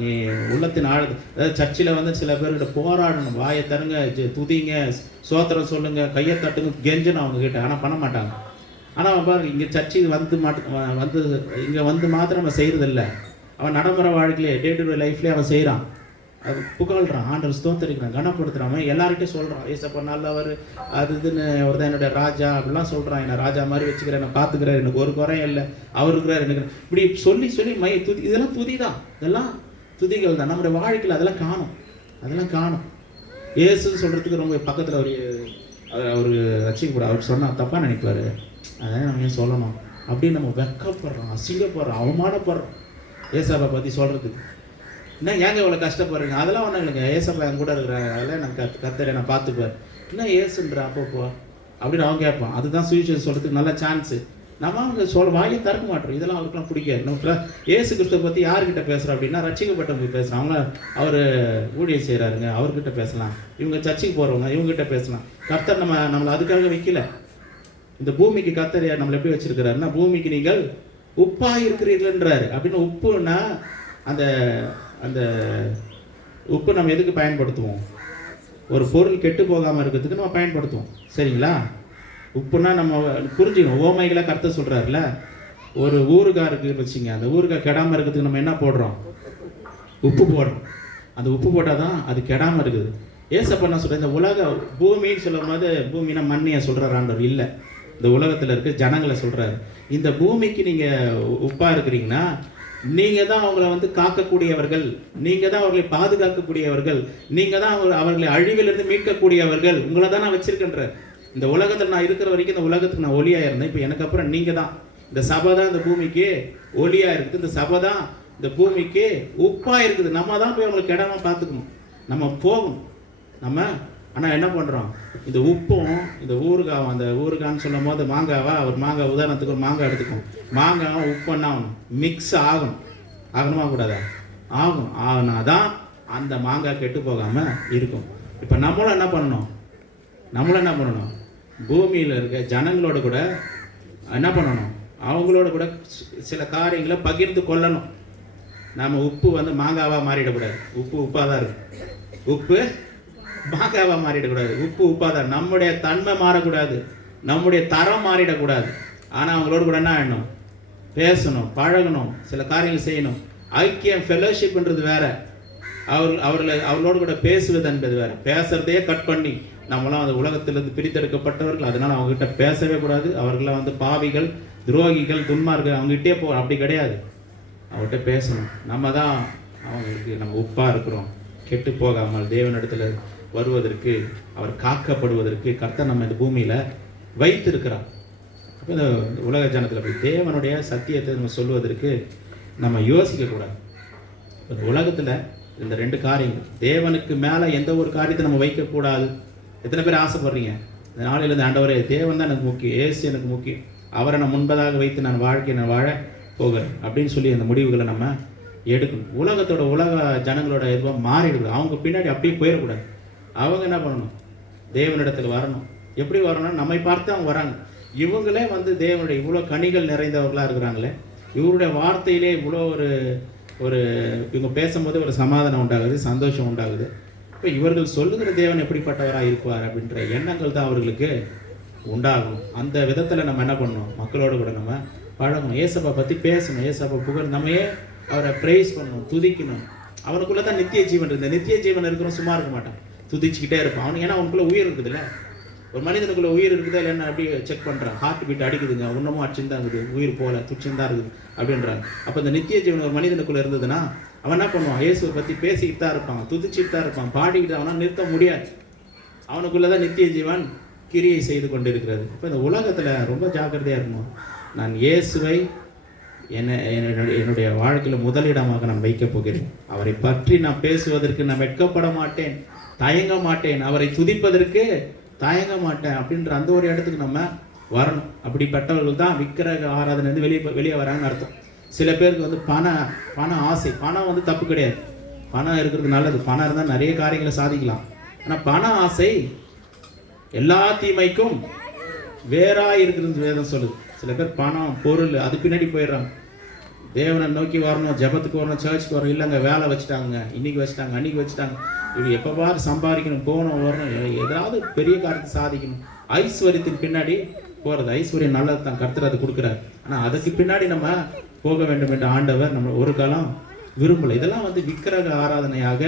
நீ உள்ளத்தின் அதாவது சர்ச்சில் வந்து சில பேர்கிட்ட போராடணும், வாயை தருங்க, துதிங்க, சோத்திரம் சொல்லுங்கள், கையை தட்டுங்க, கெஞ்சணும் அவங்கக்கிட்ட. ஆனால் பண்ண மாட்டாங்க. ஆனால் அவன் பாரு, இங்கே சர்ச்சுக்கு இங்கே வந்து மாத்திரம் அவன் செய்கிறதில்ல. அவன் நடைமுறை வாழ்க்கையிலே டே டு டே லைஃப்லேயே அவன் செய்கிறான். அது புகழ்கிறான், ஆண்டவர் ஸ்தோத்தரிக்கிறான், கனப்படுத்துகிறான். அவன் எல்லார்கிட்டையும் சொல்கிறான், ஏசப்பா நல்லவர், அது இதுன்னு அவர் தான் என்னுடைய ராஜா அப்படிலாம் சொல்கிறான். என்னை ராஜா மாதிரி வச்சுக்கிறேன், என்னை பார்த்துக்கிறார், எனக்கு ஒரு குறையும் இல்லை, அவர் இருக்கிறார் எனக்கு. இப்படி சொல்லி துதி, இதெல்லாம் துதி தான், இதெல்லாம் துதிகள் தான். நம்முடைய வாழ்க்கையில் அதெல்லாம் காணும். ஏசுன்னு சொல்கிறதுக்கு ரொம்ப பக்கத்தில் அவர் ரசிக்கப்பட அவர் சொன்னால் தப்பாக நினைப்பார். அதான் நம்ம ஏன் சொல்லணும் அப்படின்னு நம்ம வெக்கப்படுறோம், அசிங்கப்படுறோம், அவமானப்படுறோம் ஏசப்பா பற்றி சொல்கிறதுக்கு. என்ன ஏங்க இவ்வளோ கஷ்டப்படுறீங்க? அதெல்லாம் ஒன்றும் இல்லைங்க, ஏசப்பா என் கூட இருக்கிறாங்க, அதெல்லாம் நான் கர்த்தரை நான் பார்த்துப்பேன். என்ன ஏசுன்ற அப்பப்போ அப்படின்னு அவன் கேட்பான். அதுதான் சுவிசேஷம் சொல்கிறதுக்கு நல்ல சான்ஸு. நம்ம அவங்க வாயை திறக்க மாட்டோம். இதெல்லாம் அவருக்குலாம் பிடிக்காது. நம்ம ஏசு கிறிஸ்துவை பற்றி யார்கிட்ட பேசுகிறோம் அப்படின்னா, ரட்சிக்கப்பட்டவங்க பேசுகிறோம். அவங்க அவர் ஊழியம் செய்கிறாருங்க, அவர்கிட்ட பேசலாம். இவங்க சர்ச்சுக்கு போகிறவங்க, இவங்ககிட்ட பேசலாம். கர்த்தர் நம்மளை அதுக்காக வைக்கல. இந்த பூமிக்கு கர்த்தர் நம்மளை எப்படி வச்சிருக்கிறாருன்னா, பூமிக்கு நீங்கள் உப்பாக இருக்கிறீர்கள்ன்றாரு. அப்படின்னு உப்புன்னா அந்த அந்த உப்பு நம்ம எதுக்கு பயன்படுத்துவோம்? ஒரு பொருள் கெட்டு போகாமல் இருக்கிறதுக்கு நம்ம பயன்படுத்துவோம். சரிங்களா? உப்புன்னா நம்ம புரிஞ்சுக்கணும். ஓமைகளை கர்த்தர் சொல்கிறாருல, ஒரு ஊறுகாய் இருக்குன்னு வச்சுங்க, அந்த ஊறுகாய் கெடாமல் இருக்கிறதுக்கு நம்ம என்ன போடுறோம்? உப்பு போடுறோம். அந்த உப்பு போட்டால் தான் அது கெடாமல் இருக்குது. ஏசப்பா என்ன சொல்கிறேன், இந்த உலக பூமின்னு சொல்லும் போது பூமினா மண்ணையை சொல்கிறார் ஆண்டவர் இல்லை, இந்த உலகத்தில் இருக்க ஜனங்களை சொல்கிறாரு. இந்த பூமிக்கு நீங்கள் உப்பாக இருக்கிறீங்கன்னா நீங்க தான் அவங்கள வந்து காக்கக்கூடியவர்கள், நீங்க தான் அவர்களை பாதுகாக்கக்கூடியவர்கள், நீங்க தான் அவர்களை அழிவிலிருந்து மீட்கக்கூடியவர்கள். உங்களை தான் நான் வச்சிருக்கின்ற. இந்த உலகத்தில் நான் இருக்கிற வரைக்கும் இந்த உலகத்துக்கு நான் ஒளியா இருந்தேன். இப்போ எனக்கு அப்புறம் நீங்க தான். இந்த சபை தான் இந்த பூமிக்கு ஒளியா இருக்குது. இந்த சபை தான் இந்த பூமிக்கு உப்பா இருக்குது. நம்ம தான் போய் அவங்களுக்கு இடமா பார்த்துக்கணும். நம்ம போகணும். நம்ம ஆனால் என்ன பண்ணுறோம், இந்த உப்பும் இந்த ஊறுகாவும், அந்த ஊறுகான்னு சொல்லும் போது மாங்காவா, ஒரு மாங்காய் உதாரணத்துக்கு ஒரு மாங்காய் எடுத்துக்கும். மாங்காவும் உப்புன்னா மிக்ஸ் ஆகணுமா கூடாதா? ஆகும். ஆனால் தான் அந்த மாங்காய் கெட்டு போகாமல் இருக்கும். இப்போ நம்மளும் என்ன பண்ணணும், பூமியில் இருக்க ஜனங்களோட கூட என்ன பண்ணணும், அவங்களோட கூட சில காரியங்களை பகிர்ந்து கொள்ளணும். நம்ம உப்பு வந்து மாங்காவாக மாறிடக்கூடாது. உப்பு உப்பாக தான் இருக்கும். உப்பு மாங்காவாக மாறிடக்கூடாது. உப்பு உப்பாக தான். நம்முடைய தன்மை மாறக்கூடாது, நம்முடைய தரம் மாறிடக்கூடாது. ஆனால் அவங்களோட கூட என்ன ஆகணும், பேசணும், பழகணும், சில காரியங்கள் செய்யணும். ஐக்கியம் ஃபெலோஷிப்ன்றது வேற, அவர்களோடு கூட பேசுவது என்பது வேற. பேசுறதையே கட் பண்ணி நம்மளாம் அந்த உலகத்திலிருந்து பிரித்தெடுக்கப்பட்டவர்கள், அதனால அவங்ககிட்ட பேசவே கூடாது. அவர்களாம் வந்து பாவிகள், துரோகிகள், துன்மார்கள், அவங்ககிட்டே அப்படி கிடையாது. அவங்ககிட்ட பேசணும். நம்ம தான் அவங்களுக்கு நம்ம உப்பாக இருக்கிறோம். கெட்டு போகாமல் தேவனிடத்தில் வருவதற்கு, அவர் காக்கப்படுவதற்கு கர்த்தர் நம்ம இந்த பூமியில் வைத்திருக்கிறார். அப்போ இந்த உலக ஜனத்தில் போய் தேவனுடைய சத்தியத்தை நம்ம சொல்வதற்கு நம்ம யோசிக்கக்கூடாது. இந்த உலகத்தில் இந்த 2 காரியங்கள், தேவனுக்கு மேலே எந்த ஒரு காரியத்தை நம்ம வைக்கக்கூடாது. எத்தனை பேர் ஆசைப்படுறீங்க இந்த நாளிலிருந்து, ஆண்டவரே தேவன் தான் எனக்கு முக்கியம், ஏசு எனக்கு முக்கியம், அவரை நான் முன்பதாக வைத்து நான் வாழ போகிறேன் அப்படின்னு சொல்லி அந்த முடிவுகளை நம்ம எடுக்கணும். உலக ஜனங்களோட எதுவாக மாறிடுது. அவங்க பின்னாடி அப்படியே போயிடக்கூடாது. அவங்க என்ன பண்ணணும், தேவனிடத்தில் வரணும். எப்படி வரணும்னா, நம்மை பார்த்து அவங்க வராங்க. இவங்களே வந்து தேவனுடைய இவ்வளோ கனிகள் நிறைந்தவர்களாக இருக்கிறாங்களே, இவருடைய வார்த்தையிலே இவ்வளோ ஒரு இவங்க பேசும்போது ஒரு சமாதானம் உண்டாகுது, சந்தோஷம் உண்டாகுது. இப்போ இவர்கள் சொல்லுகிற தேவன் எப்படிப்பட்டவராக இருப்பார் அப்படின்ற எண்ணங்கள் தான் அவர்களுக்கு உண்டாகும். அந்த விதத்தில் நம்ம என்ன பண்ணணும், மக்களோடு கூட நம்ம பழகணும், ஏசப்பா பற்றி பேசணும், ஏசப்பா புகழ், நம்மையே அவரை ப்ரைஸ் பண்ணணும், துதிக்கணும். அவனுக்குள்ளே தான் நித்திய ஜீவன் இருக்குது. நித்திய ஜீவன் இருக்கிறவன் சும்மா இருக்க மாட்டான், துதிச்சுக்கிட்டே இருப்பான். அவனுக்கு ஏன்னா அவனுக்குள்ளே உயிர் இருக்குதுல்ல. ஒரு மனிதனுக்குள்ளே உயிர் இருக்குதா இல்லைன்னா அப்படியே செக் பண்ணுறான். ஹார்ட் பீட் அடிக்குதுங்க, இன்னமும் அடிச்சுன்னு தான் இருக்குது, உயிர் போல துச்சந்தான் இருக்குது அப்படின்றாங்க. அப்போ இந்த நித்திய ஜீவன் ஒரு மனிதனுக்குள்ளே இருந்ததுன்னா அவன் என்ன பண்ணுவான், இயேசுவை பற்றி பேசிக்கிட்டு தான் இருப்பான், துதிச்சுட்டு தான் இருப்பான், பாடிக்கிட்டு. அவனால் நிறுத்த முடியாது. அவனுக்குள்ளே தான் நித்திய ஜீவன் கிரியை செய்து கொண்டு இருக்கிறது. இப்போ இந்த உலகத்தில் ரொம்ப ஜாக்கிரதையாக இருக்கணும். நான் இயேசுவை என்னுடைய வாழ்க்கையில் முதலிடமாக நான் வைக்கப் போகிறேன். அவரை பற்றி நான் பேசுவதற்கு நான் வெட்கப்பட மாட்டேன், தயங்க மாட்டேன், அவரை துதிப்பதற்கு தயங்க மாட்டேன் அப்படின்ற அந்த ஒரு இடத்துக்கு நம்ம வரணும். அப்படிப்பட்டவர்கள் தான் விக்கிரக ஆராதனை வெளியே வராங்கன்னு அர்த்தம். சில பேருக்கு வந்து பண ஆசை. பணம் வந்து தப்பு கிடையாது, பணம் இருக்கிறது நல்லது. பணம் இருந்தால் நிறைய காரியங்களை சாதிக்கலாம். ஆனால் பண ஆசை எல்லா தீமைக்கும் வேறா இருக்கிறது வேதம் சொல்லுது. சில பேர் பணம், பொருள், அது பின்னாடி போயிடுறாங்க. தேவனை நோக்கி வரணும், ஜெபத்துக்கு வரணும், சர்ச்சுக்கு வரணும். இல்லைங்க வேலை வச்சுட்டாங்க, இன்னைக்கு வச்சுட்டாங்க, அன்னைக்கு வச்சுட்டாங்க. இப்படி எப்போ பாரு சம்பாதிக்கணும், போகணும், வரணும், ஏதாவது பெரிய காரியத்தை சாதிக்கணும். ஐஸ்வர்யத்தின் பின்னாடி போகிறது. ஐஸ்வர்யம் நல்லது தான், கர்த்தர் அது கொடுக்குறாரு. ஆனால் அதுக்கு பின்னாடி நம்ம போக வேண்டும் என்ற ஆண்டவர் நம்ம ஒரு காலம் விரும்பலை. இதெல்லாம் வந்து விக்கிரக ஆராதனையாக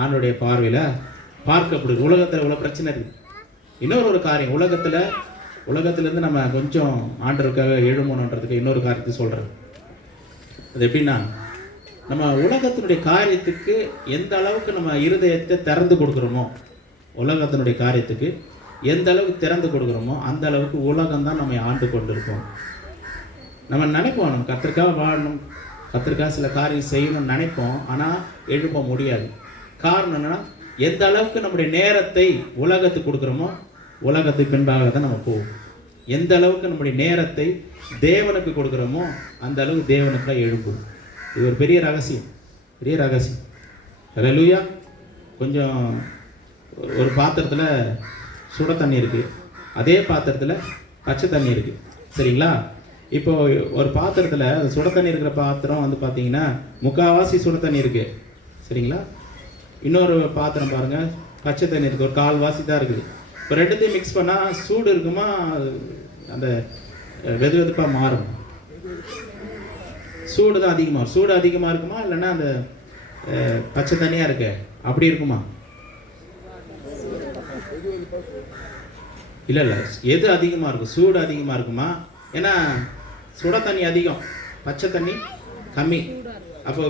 ஆண்டவருடைய பார்வையில் பார்க்கப்படுது. உலகத்தில் இவ்வளோ பிரச்சனை இருக்குது. இன்னொரு காரியம், உலகத்திலேருந்து நம்ம கொஞ்சம் ஆண்டவருக்காக எழுமணுன்றதுக்கு இன்னொரு காரியத்தை சொல்கிறேன். அது எப்படின்னா, நம்ம உலகத்தினுடைய காரியத்துக்கு எந்த அளவுக்கு நம்ம இருதயத்தை திறந்து கொடுக்குறோமோ, உலகத்தினுடைய காரியத்துக்கு எந்த அளவுக்கு திறந்து கொடுக்குறோமோ அந்த அளவுக்கு உலகம்தான் நம்ம ஆண்டு கொண்டு இருக்கோம். நம்ம நினைப்போம், நம்ம கர்த்தருக்காக வாழணும், கர்த்தருக்காக சில காரியம் செய்யணும்னு நினைப்போம். ஆனால் எழுப்ப முடியாது. காரணம் என்னன்னா, எந்த அளவுக்கு நம்முடைய நேரத்தை உலகத்துக்கு கொடுக்குறோமோ உலகத்துக்கு பின்பாக தான் நம்ம போவோம். எந்த அளவுக்கு நம்முடைய நேரத்தை தேவனுக்கு கொடுக்குறோமோ அந்த அளவுக்கு தேவனுக்கு தான் எழும்பும். இது ஒரு பெரிய ரகசியம். ஹல்லேலூயா. கொஞ்சம் ஒரு பாத்திரத்தில் சுட தண்ணி இருக்குது, அதே பாத்திரத்தில் பச்சை தண்ணி இருக்குது, சரிங்களா? இப்போ ஒரு பாத்திரத்தில் சுட தண்ணி இருக்கிற பாத்திரம் வந்து பார்த்தீங்கன்னா முக்கால்வாசி சுட தண்ணி இருக்குது, சரிங்களா? இன்னொரு பாத்திரம் பாருங்கள், பச்சை தண்ணி இருக்குது, ஒரு கால்வாசி தான் இருக்குது. இப்போ ரெண்டுத்தையும் மிக்ஸ் பண்ணால் சூடு இருக்குமா, அந்த வெதுவெதுப்பாக மாறும்? சூடு தான் அதிகமாக. சூடு அதிகமாக இருக்குமா, இல்லைன்னா அந்த பச்சை தண்ணியாக இருக்கு அப்படி இருக்குமா? இல்லை, எது அதிகமாக இருக்கும்? சூடு அதிகமாக இருக்குமா? ஏன்னா சுட தண்ணி அதிகம், பச்சை தண்ணி கம்மி. அப்போ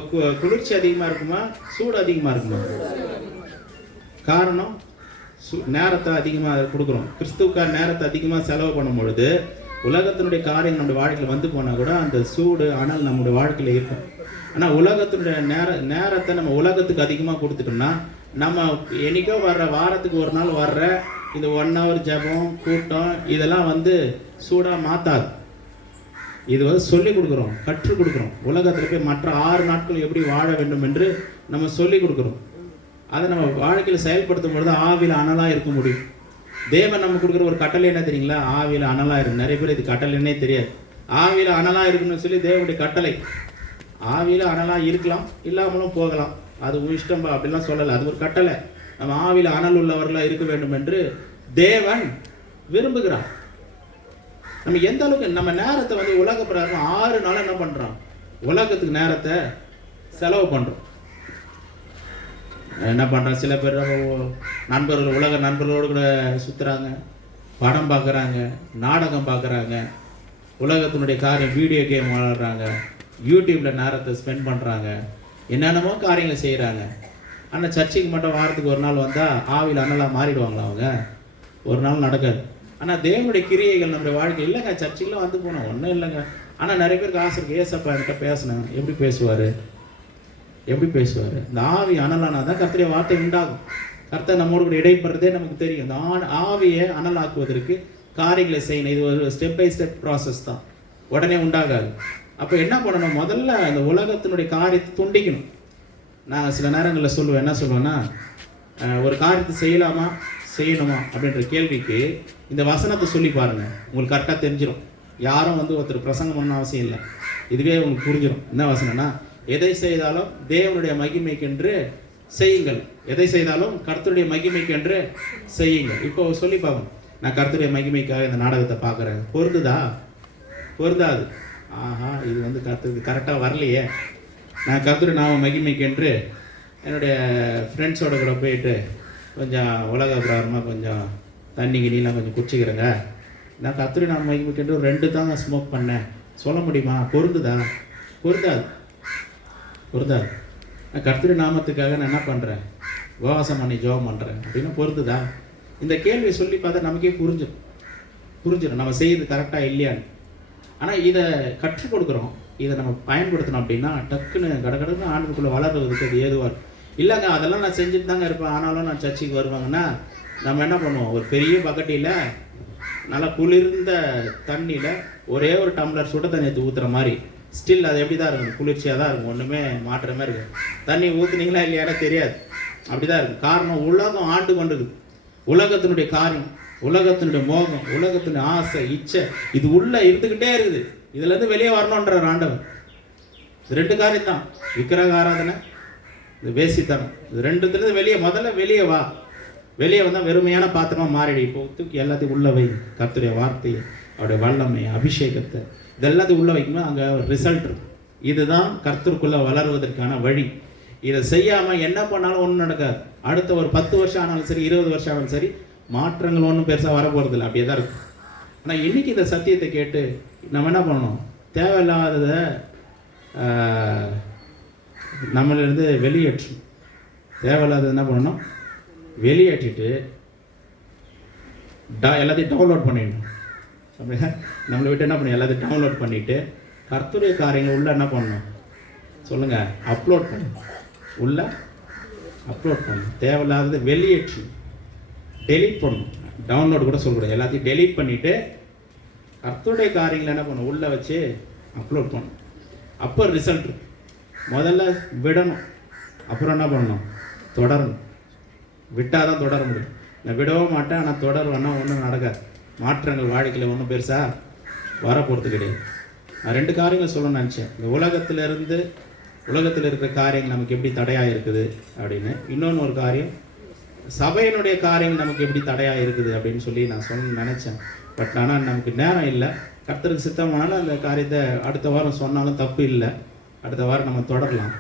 குளிர்ச்சி அதிகமாக இருக்குமா, சூடு அதிகமாக இருக்குமா? காரணம் நேரத்தை அதிகமாக கொடுக்குறோம். கிறிஸ்துவுக்கான நேரத்தை அதிகமாக செலவு பண்ணும் பொழுது உலகத்தினுடைய காரியம் நம்முடைய வாழ்க்கையில் வந்து போனால் கூட அந்த சூடு அனல் நம்முடைய வாழ்க்கையில் இருக்கும். ஆனால் உலகத்தினுடைய நேரத்தை நம்ம உலகத்துக்கு அதிகமாக கொடுத்துட்டோம்னா நம்ம என்னைக்கோ வர்ற வாரத்துக்கு ஒரு நாள் வர்ற இந்த 1 hour ஜெபம் கூட்டம் இதெல்லாம் வந்து சூடாக மாற்றாது. இது வந்து சொல்லிக் கொடுக்குறோம், கற்றுக் கொடுக்குறோம். உலகத்தில் போய் மற்ற 6 நாட்கள் எப்படி வாழ வேண்டும் என்று நம்ம சொல்லிக் கொடுக்குறோம். அதை நம்ம வாழ்க்கையில் செயல்படுத்தும் பொழுது ஆவியில் அனலாக இருக்க முடியும். தேவன் நம்ம கொடுக்குற ஒரு கட்டளை என்ன தெரியுங்களா? ஆவியில் அனலாக இருக்கு. நிறைய பேர் இது கட்டளைன்னே தெரியாது. ஆவியில் அனலாக இருக்குன்னு சொல்லி தேவனுடைய கட்டளை. ஆவியில் அனலாக இருக்கலாம், இல்லாமலும் போகலாம், அது இஷ்டம் அப்படிலாம் சொல்லலை. அது ஒரு கட்டளை. நம்ம ஆவியில் அனல் உள்ளவர்களாக இருக்க வேண்டும் என்று தேவன் விரும்புகிறார். நம்ம எந்த அளவுக்கு நம்ம நேரத்தை வந்து உலக பிரகாரம் 6 நாள் என்ன பண்ணுறோம், உலகத்துக்கு நேரத்தை செலவு பண்ணுறோம். என்ன பண்ணுறோம், சில பேர் நண்பர்கள் உலக நண்பர்களோடு கூட சுற்றுறாங்க, படம் பார்க்குறாங்க, நாடகம் பார்க்குறாங்க, உலகத்தினுடைய காரியம் வீடியோ கேம் விளாடுறாங்க, யூடியூப்பில் நேரத்தை ஸ்பெண்ட் பண்ணுறாங்க, என்னென்னமோ காரியங்களை செய்கிறாங்க. ஆனால் சர்ச்சுக்கு மட்டும் வாரத்துக்கு ஒரு நாள் வந்தால் ஆவியில் அனலாக மாறிடுவாங்களா? அவங்க ஒரு நாள் நடக்காது. ஆனால் தேவனுடைய கிரியைகள் நம்முடைய வாழ்க்கை இல்லைங்க. சர்ச்சுக்கெலாம் வந்து போனோம், ஒன்றும் இல்லைங்க. ஆனால் நிறைய பேருக்கு ஆசை இருக்கு, ஏசப்பா என்கிட்ட பேசினேன், எப்படி பேசுவார், எப்படி பேசுவார்? இந்த ஆவி அனலானா தான் கர்த்தருடைய வார்த்தை உண்டாகும். கர்த்தர் நம்மோடு கூட இடைப்படுறதே நமக்கு தெரியும். இந்த ஆவியை அனலாக்குவதற்கு காரியங்களை செய்யணும். இது ஒரு ஸ்டெப் பை ஸ்டெப் ப்ராசஸ் தான், உடனே உண்டாகாது. அப்போ என்ன பண்ணணும், முதல்ல அந்த உலகத்தினுடைய காரியத்தை துண்டிக்கணும். நான் சில நேரங்களில் சொல்லுவேன், என்ன சொல்லுவேன்னா, ஒரு காரியத்தை செய்யலாமா செய்யணுமா அப்படின்ற கேள்விக்கு இந்த வசனத்தை சொல்லி பாருங்கள், உங்களுக்கு கரெக்டாக தெரிஞ்சிடும். யாரும் வந்து ஒருத்தர் பிரசங்கம் பண்ணணும் அவசியம் இல்லை, இதுவே உங்களுக்கு புரிஞ்சிடும். என்ன வசனம்னா, எதை செய்தாலும் தேவனுடைய மகிமைக்கென்று செய்யுங்கள், எதை செய்தாலும் கர்த்தருடைய மகிமைக்கென்று செய்யுங்கள். இப்போ சொல்லி பார்க்கணும், நான் கர்த்தருடைய மகிமைக்காக இந்த நாடகத்தை பார்க்குறேன், பொருந்துதா? பொருந்தாது. ஆஹா, இது வந்து கர்த்தருக்கு கரெக்டாக வரலையே. நான் கர்த்தருடைய நாம மகிமைக்கென்று என்னுடைய ஃப்ரெண்ட்ஸோட கூட போயிட்டு கொஞ்சம் உலக பிரகாரமாக கொஞ்சம் தண்ணி கிணிலாம் கொஞ்சம் குடிச்சிக்கிறேங்க, நான் கர்த்தருடைய நாம மகிமைக்கென்று 2 தாங்க ஸ்மோக் பண்ணேன், சொல்ல முடியுமா? பொருந்துதா? பொருந்தாது, பொருந்தாது. நான் கர்த்தருடைய நாமத்துக்காக நான் என்ன பண்ணுறேன், உபவாசம் பண்ணி ஜெபம் பண்ணுறேன் அப்படின்னா பொருந்துதா? இந்த கேள்வியை சொல்லி பார்த்தா நமக்கே புரிஞ்சிடும் நம்ம செய்யுது கரெக்டாக இல்லையான்னு. ஆனால் இதை கற்றுக் கொடுக்குறோம், இதை நம்ம பயன்படுத்தணும் அப்படின்னா டக்குன்னு கடகடன்னு ஆண்டுக்குள்ளே வளர்றதுக்கு அது ஏதுவார் இல்லைங்க. அதெல்லாம் நான் செஞ்சுட்டு தாங்க இருப்பேன், ஆனாலும் நான் சர்ச்சுக்கு வருவாங்கன்னா நம்ம என்ன பண்ணுவோம், ஒரு பெரிய பக்கெட்டியில் நல்லா குளிர்ந்த தண்ணியில் ஒரே ஒரு டம்ளர் சுட தண்ணி எடுத்து ஊற்றுற மாதிரி ஸ்டில் அது எப்படி தான் இருக்கும், குளிர்ச்சியாக தான் இருக்கும், ஒன்றுமே மாற்ற மாதிரி இருக்கும். தண்ணி ஊற்றுனீங்களா இல்லையானே தெரியாது, அப்படி தான் இருக்கும். காரணம் உலகம் ஆண்டு கொண்டது, உலகத்தினுடைய காரியம், உலகத்தினுடைய மோகம், உலகத்தினுடைய ஆசை, இச்சை, இது உள்ளே இருந்துக்கிட்டே இருக்குது. இதுலேருந்து வெளியே வரணுன்றார் ஆண்டவர். இது 2 காரியம் தான், விக்கிரக ஆராதனை, இது வேசித்தனம். இது 2த்துலேருந்து வெளியே, முதல்ல வெளியே வா. வெளியே வந்தால் வெறுமையான பாத்திரமாக மாறிடு. இப்போ தூக்கி எல்லாத்தையும் உள்ள வை, கர்த்தருடைய வார்த்தையை, அவருடைய வல்லமை, அபிஷேகத்தை, இதெல்லாத்தையும் உள்ள வைக்கும்போது அங்கே ரிசல்ட் இருக்கும். இதுதான் கர்த்தருக்குள்ளே வளருவதற்கான வழி. இதை செய்யாமல் என்ன பண்ணாலும் ஒன்றும் நடக்காது. அடுத்த ஒரு 10 வருஷம் ஆனாலும் சரி, 20 வருஷம் ஆனாலும் சரி, மாற்றங்கள் ஒன்றும் பெருசாக வரப்போகிறதில்ல, அப்படியே தான் இருக்கும். ஆனால் இன்றைக்கி இந்த சத்தியத்தை கேட்டு நம்ம என்ன பண்ணணும், தேவையில்லாததை நம்மளிருந்து வெளியேற்றணும். தேவையில்லாதது என்ன பண்ணணும், வெளியேற்றிட்டு எல்லாத்தையும் டவுன்லோட் பண்ணிடணும். அப்படின்னா நம்மளை விட்டு என்ன பண்ணணும், எல்லாத்தையும் டவுன்லோட் பண்ணிவிட்டு கர்த்தருடைய காரியங்கள் உள்ள என்ன பண்ணணும் சொல்லுங்கள், அப்லோட் பண்ணணும். உள்ள அப்லோட் பண்ணணும். தேவையில்லாததை வெளியேற்றி டெலீட் பண்ணணும். டவுன்லோட் கூட சொல்லக்கூடாது, எல்லாத்தையும் டெலீட் பண்ணிவிட்டு கர்த்தருடைய காரியங்களை என்ன பண்ணணும், உள்ளே வச்சு அப்லோட் பண்ணணும். அப்போ ரிசல்ட் முதல்ல விடணும், அப்புறம் என்ன பண்ணணும், தொடரணும். விட்டால் தான் தொடர முடியும். நான் விடவும் மாட்டேன், ஆனால் தொடருவேன்னா ஒன்றும் நடக்காது. மாற்றங்கள் வாழ்க்கையில் ஒன்றும் பெருசாக வரப்போகிறது கிடையாது. நான் 2 காரியங்கள் சொல்லணும்னு நினச்சேன். இந்த உலகத்தில் இருக்கிற காரியங்கள் நமக்கு எப்படி தடையாக இருக்குது அப்படின்னு. இன்னொன்று ஒரு காரியம், சபையினுடைய காரியங்கள் நமக்கு எப்படி தடையாக இருக்குது அப்படின்னு சொல்லி நான் சொல்லணும்னு நினச்சேன். பட் ஆனால் நமக்கு நேரம் இல்லை. கர்த்தருக்கு சித்தமானாலும் அந்த காரியத்தை அடுத்த வாரம் சொன்னாலும் தப்பு இல்லை, அடுத்த வாரம் நம்ம தொடரலாம்.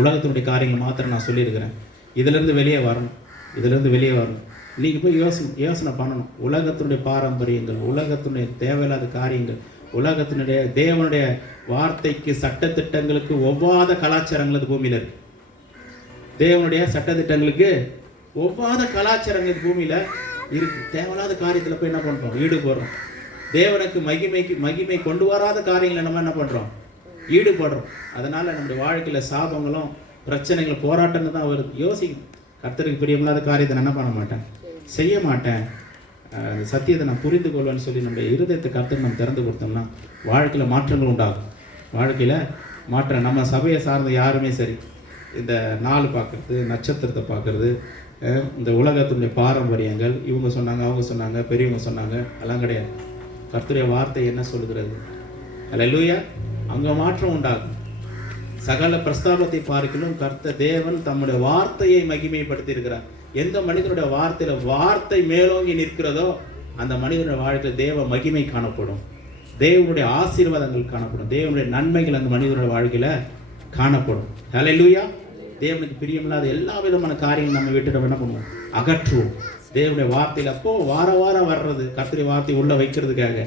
உலகத்தினுடைய காரியங்கள் மாத்திரம் நான் சொல்லியிருக்கிறேன். இதிலேருந்து வெளியே வரணும், இதிலேருந்து வெளியே வரணும். நீங்கள் போய் யோசனை பண்ணணும். உலகத்தினுடைய பாரம்பரியங்கள், உலகத்தினுடைய தேவையில்லாத காரியங்கள் உலகத்தினுடைய தேவனுடைய வார்த்தைக்கு சட்டத்திட்டங்களுக்கு ஒவ்வாத கலாச்சாரங்கள் இந்த பூமியில் இருக்கு. தேவனுடைய சட்டத்திட்டங்களுக்கு ஒவ்வாத கலாச்சாரங்கள் பூமியில இருக்கு. தேவையில்லாத காரியத்தில் போய் என்ன பண்றோம்? ஈடுபடுறோம். தேவனுக்கு மகிமை கொண்டு வராத காரியங்களை நம்ம என்ன பண்றோம்? ஈடுபடுறோம். அதனால நம்முடைய வாழ்க்கையில சாபங்களும் பிரச்சனைகள் போராட்டங்கள் தான் வருது. யோசிக்கணும். கர்த்தருக்கு பிரியமில்லாத காரியத்தை நான் என்ன பண்ண மாட்டேன், செய்ய மாட்டேன், சத்தியத்தை நான் புரிந்து கொள்வேன்னு சொல்லி நம்ம இருதயத்தை கர்த்தருக்கு நம்ம திறந்து கொடுத்தோம்னா வாழ்க்கையில் மாற்றங்கள் உண்டாகும். வாழ்க்கையில் மாற்றம். நம்ம சபையை சார்ந்த யாருமே சரி, இந்த நாள் பார்க்குறது, நட்சத்திரத்தை பார்க்குறது, இந்த உலகத்தினுடைய பாரம்பரியங்கள், இவங்க சொன்னாங்க, அவங்க சொன்னாங்க, பெரியவங்க சொன்னாங்க, எல்லாம் கிடையாது. கர்த்தருடைய வார்த்தை என்ன சொல்லுகிறது? அல்லேலூயா. அங்கே மாற்றம் உண்டாகும். சகல பிரஸ்தாபத்தை பார்க்கலும் கர்த்தர் தேவன் தம்முடைய வார்த்தையை மகிமைப்படுத்தி இருக்கிறார். எந்த மனிதனுடைய வார்த்தை மேலோங்கி நிற்கிறதோ அந்த மனிதனுடைய வாழ்க்கையில் தேவ மகிமை காணப்படும், தேவனுடைய ஆசீர்வாதங்கள் காணப்படும், தேவனுடைய நன்மைகள் அந்த மனிதனுடைய வாழ்க்கையில காணப்படும். அல்லேலூயா. தேவனுக்கு பிரியமில்லாத எல்லா விதமான காரியங்கள் நம்ம விட்டுட்டு என்ன பண்ணுவோம்? அகற்றுவோம். தேவனுடைய வார்த்தையில் அப்போ வாரம் வர்றது, கர்த்தருடைய வார்த்தை உள்ள வைக்கிறதுக்காக,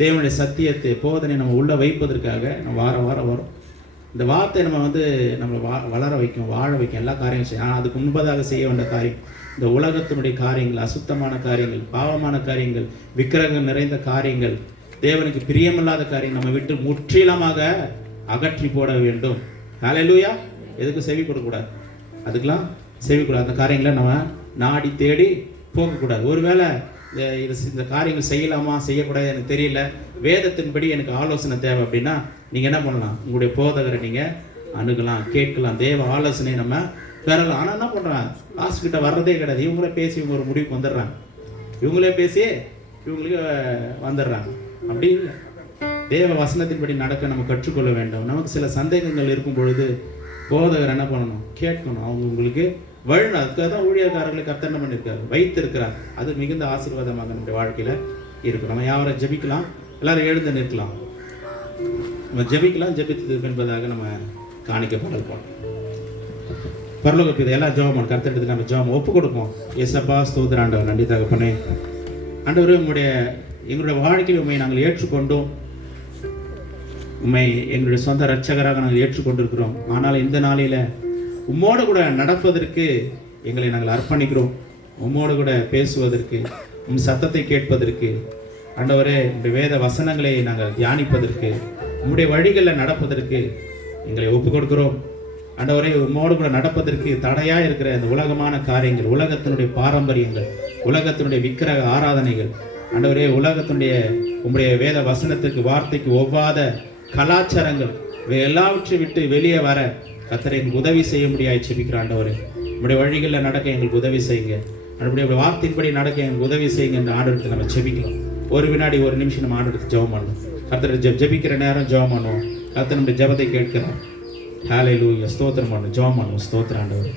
தேவனுடைய சத்தியத்தை போதனை நம்ம உள்ள வைப்பதற்காக நம்ம வாரம் வரும். இந்த வார்த்தை நம்ம வளர வைக்கும், வாழ வைக்கும், எல்லா காரியங்களும் செய்யும். ஆனால் அதுக்கு முன்பதாக செய்ய வேண்டிய காரியம் இந்த உலகத்தினுடைய காரியங்கள், அசுத்தமான காரியங்கள், பாவமான காரியங்கள், விக்கிரகம் நிறைந்த காரியங்கள், தேவனுக்கு பிரியமில்லாத காரியங்கள் நம்ம விட்டு முற்றிலுமாக அகற்றி போட வேண்டும். ஹல்லேலூயா. எதுக்கு செவி கொடுக்கக்கூடாது, அதுக்கெல்லாம் செவி கூடாது. அந்த காரியங்களை நம்ம நாடி தேடி போகக்கூடாது. ஒருவேளை இந்த காரியங்கள் செய்யலாமா செய்யக்கூடாது எனக்கு தெரியல, வேதத்தின்படி எனக்கு ஆலோசனை தேவை அப்படின்னா நீங்கள் என்ன பண்ணலாம்? உங்களுடைய போதகரை நீங்கள் அணுகலாம், கேட்கலாம், தேவ ஆலோசனை நம்ம பெறலாம். ஆனால் என்ன பண்ணுறாங்க? லாஸ்ட்கிட்ட வர்றதே கிடையாது. இவங்களே பேசி இவங்க ஒரு முடிவுக்கு வந்துடுறாங்க, இவங்களே பேசி இவங்களுக்கு வந்துடுறாங்க. அப்படி இல்லை. தேவ வசனத்தின்படி நடக்க நம்ம கற்றுக்கொள்ள வேண்டும். நமக்கு சில சந்தேகங்கள் இருக்கும் பொழுது போதகர் என்ன பண்ணணும்? கேட்கணும். அவங்க உங்களுக்கு வழி. அதுக்காக தான் ஊழியக்காரர்களை கர்த்தர் என்ன பண்ணியிருக்காரு? வைத்திருக்கிறார். அது மிகுந்த ஆசீர்வாதமாக நம்முடைய வாழ்க்கையில் இருக்கும். நம்ம யாவரை ஜெபிக்கலாம், எல்லாரும் எழுந்து நிற்கலாம், நம்ம ஜெபிக்கலாம். ஜெபித்தது என்பதாக நம்ம காணிக்க பழப்போம். பரலோக பிதா, எல்லாம் ஜெபம் பண்ண கர்த்தருக்கு நம்ம ஜெபம் ஒப்பு கொடுப்போம். ஏசப்பா ஸ்தோத்திரம் ஆண்டவர், நன்றி தகப்பனே. ஆண்டவரே, எங்களுடைய வாழ்க்கையில் உண்மை நாங்கள் ஏற்றுக்கொண்டோம், உண்மை எங்களுடைய சொந்த இரட்சகராக நாங்கள் ஏற்றுக்கொண்டிருக்கிறோம். ஆனால் இந்த நாளில் உம்மோடு கூட நடப்பதற்கு எங்களை நாங்கள் அர்ப்பணிக்கிறோம். உம்மோடு கூட பேசுவதற்கு, உம் சத்தத்தை கேட்பதற்கு, ஆண்டவரே உங்களுடைய வேத வசனங்களை நாங்கள் தியானிப்பதற்கு, உம்முடைய வழிகளில் நடப்பதற்கு எங்களை ஒப்பு கொடுக்கிறோம். ஆண்டவரே, உம்மோடு கூட நடப்பதற்கு தடையாக இருக்கிற இந்த உலகமான காரியங்கள், உலகத்தினுடைய பாரம்பரியங்கள், உலகத்தினுடைய விக்கிரக ஆராதனைகள், ஆண்டவரே உலகத்தினுடைய உம்முடைய வேத வசனத்துக்கு வார்த்தைக்கு ஒவ்வாத கலாச்சாரங்கள், எல்லாவற்றையும் விட்டு வெளியே வர கர்த்தரை எங்களுக்கு உதவி செய்ய முடியாது செபிக்கிறோம். ஆண்டவரே, உங்களுடைய வழிகளில் நடக்க எங்களுக்கு உதவி செய்யுங்க. நம்முடைய வார்த்தையின்படி நடக்க எங்களுக்கு உதவி செய்யுங்க என்று ஆண்டவருக்கு நம்ம செபிக்கலாம். ஒரு வினாடி, ஒரு நிமிஷம் நம்ம ஆண்டவருக்கு ஜெபம் பண்ணணும். கர்த்தர் ஜெபிக்கிற நேரம் ஜெபம் பண்ணுவோம். கர்த்தர் நம்முடைய ஜெபத்தை கேட்கிறார். ஹல்லேலூயா. ஸ்தோத்திரம் பண்ணும், ஜெபம் பண்ணுவோம். ஸ்தோத்திரம் ஆண்டவர்.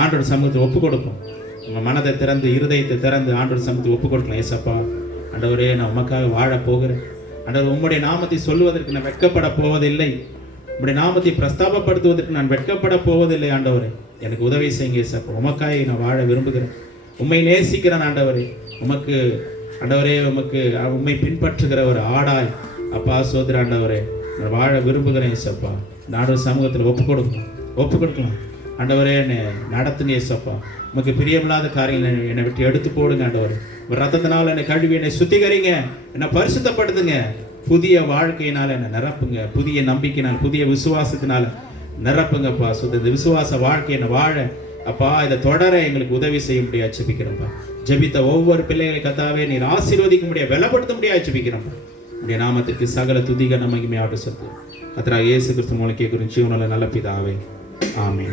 ஆண்டவர் சமூகத்தை ஒப்பு கொடுப்போம். நம்ம மனதை திறந்து, இருதயத்தை திறந்து ஆண்டவர் சமூகத்தை ஒப்பு கொடுக்கலாம். ஏசப்பா ஆண்டவரே, நான் உமக்காக வாழ போகிறேன். ஆண்டவர், உம்முடைய நாமத்தை சொல்லுவதற்கு நான் வெட்கப்பட போவதில்லை, உம்முடைய நாமத்தை பிரஸ்தாபப்படுத்துவதற்கு நான் வெட்கப்பட போவதில்லை. ஆண்டவரே, எனக்கு உதவி செய்யுங்க ஏசப்பா. உமக்காக நான் வாழ விரும்புகிறேன், உம்மை நேசிக்கிறேன். ஆண்டவரே, உமக்கு ஆண்டவரே, உமக்கு உம்மை பின்பற்றுகிற ஒரு ஆடாய் அப்பா சோதர ஆண்டவரே நான் வாழ விரும்புகிறேன் ஏசப்பா. நாடு சமூகத்தில் ஒப்பு கொடுக்கலாம். ஆண்டவரே, என்னை நடத்துங்க ஏசப்பா. உமக்கு பிரியமில்லாத காரியங்கள் என்னை விட்டு எடுத்து போடுங்க. ஆண்டவரே, ரத்தத்தினால் என்னை கழுவி என்னை சுத்திகரிங்க, என்னை பரிசுத்தப்படுத்துங்க. புதிய வாழ்க்கையினால் என்னை நிரப்புங்க, புதிய நம்பிக்கையினால், புதிய விசுவாசத்தினால் நிரப்புங்கப்பா. இந்த விசுவாச வாழ்க்கை என்னை வாழ அப்பா இதை தொடர எங்களுக்கு உதவி செய்ய முடியாது ஜெபிக்கிறோம்ப்பா. ஜெபித்த ஒவ்வொரு பிள்ளைகளை கர்த்தாவே நீர் ஆசீர்வதிக்க முடியாது, பலப்படுத்த முடியாது ஜெபிக்கிறோம்ப்பா. உடைய நாமத்திற்கு சகல துதிக மகிமையாட்டு சொத்து கர்த்தராகிய இயேசு கிறிஸ்து மூலமே குறிஞ்சி உணர்வு நல்ல பிதாவே, ஆமென்.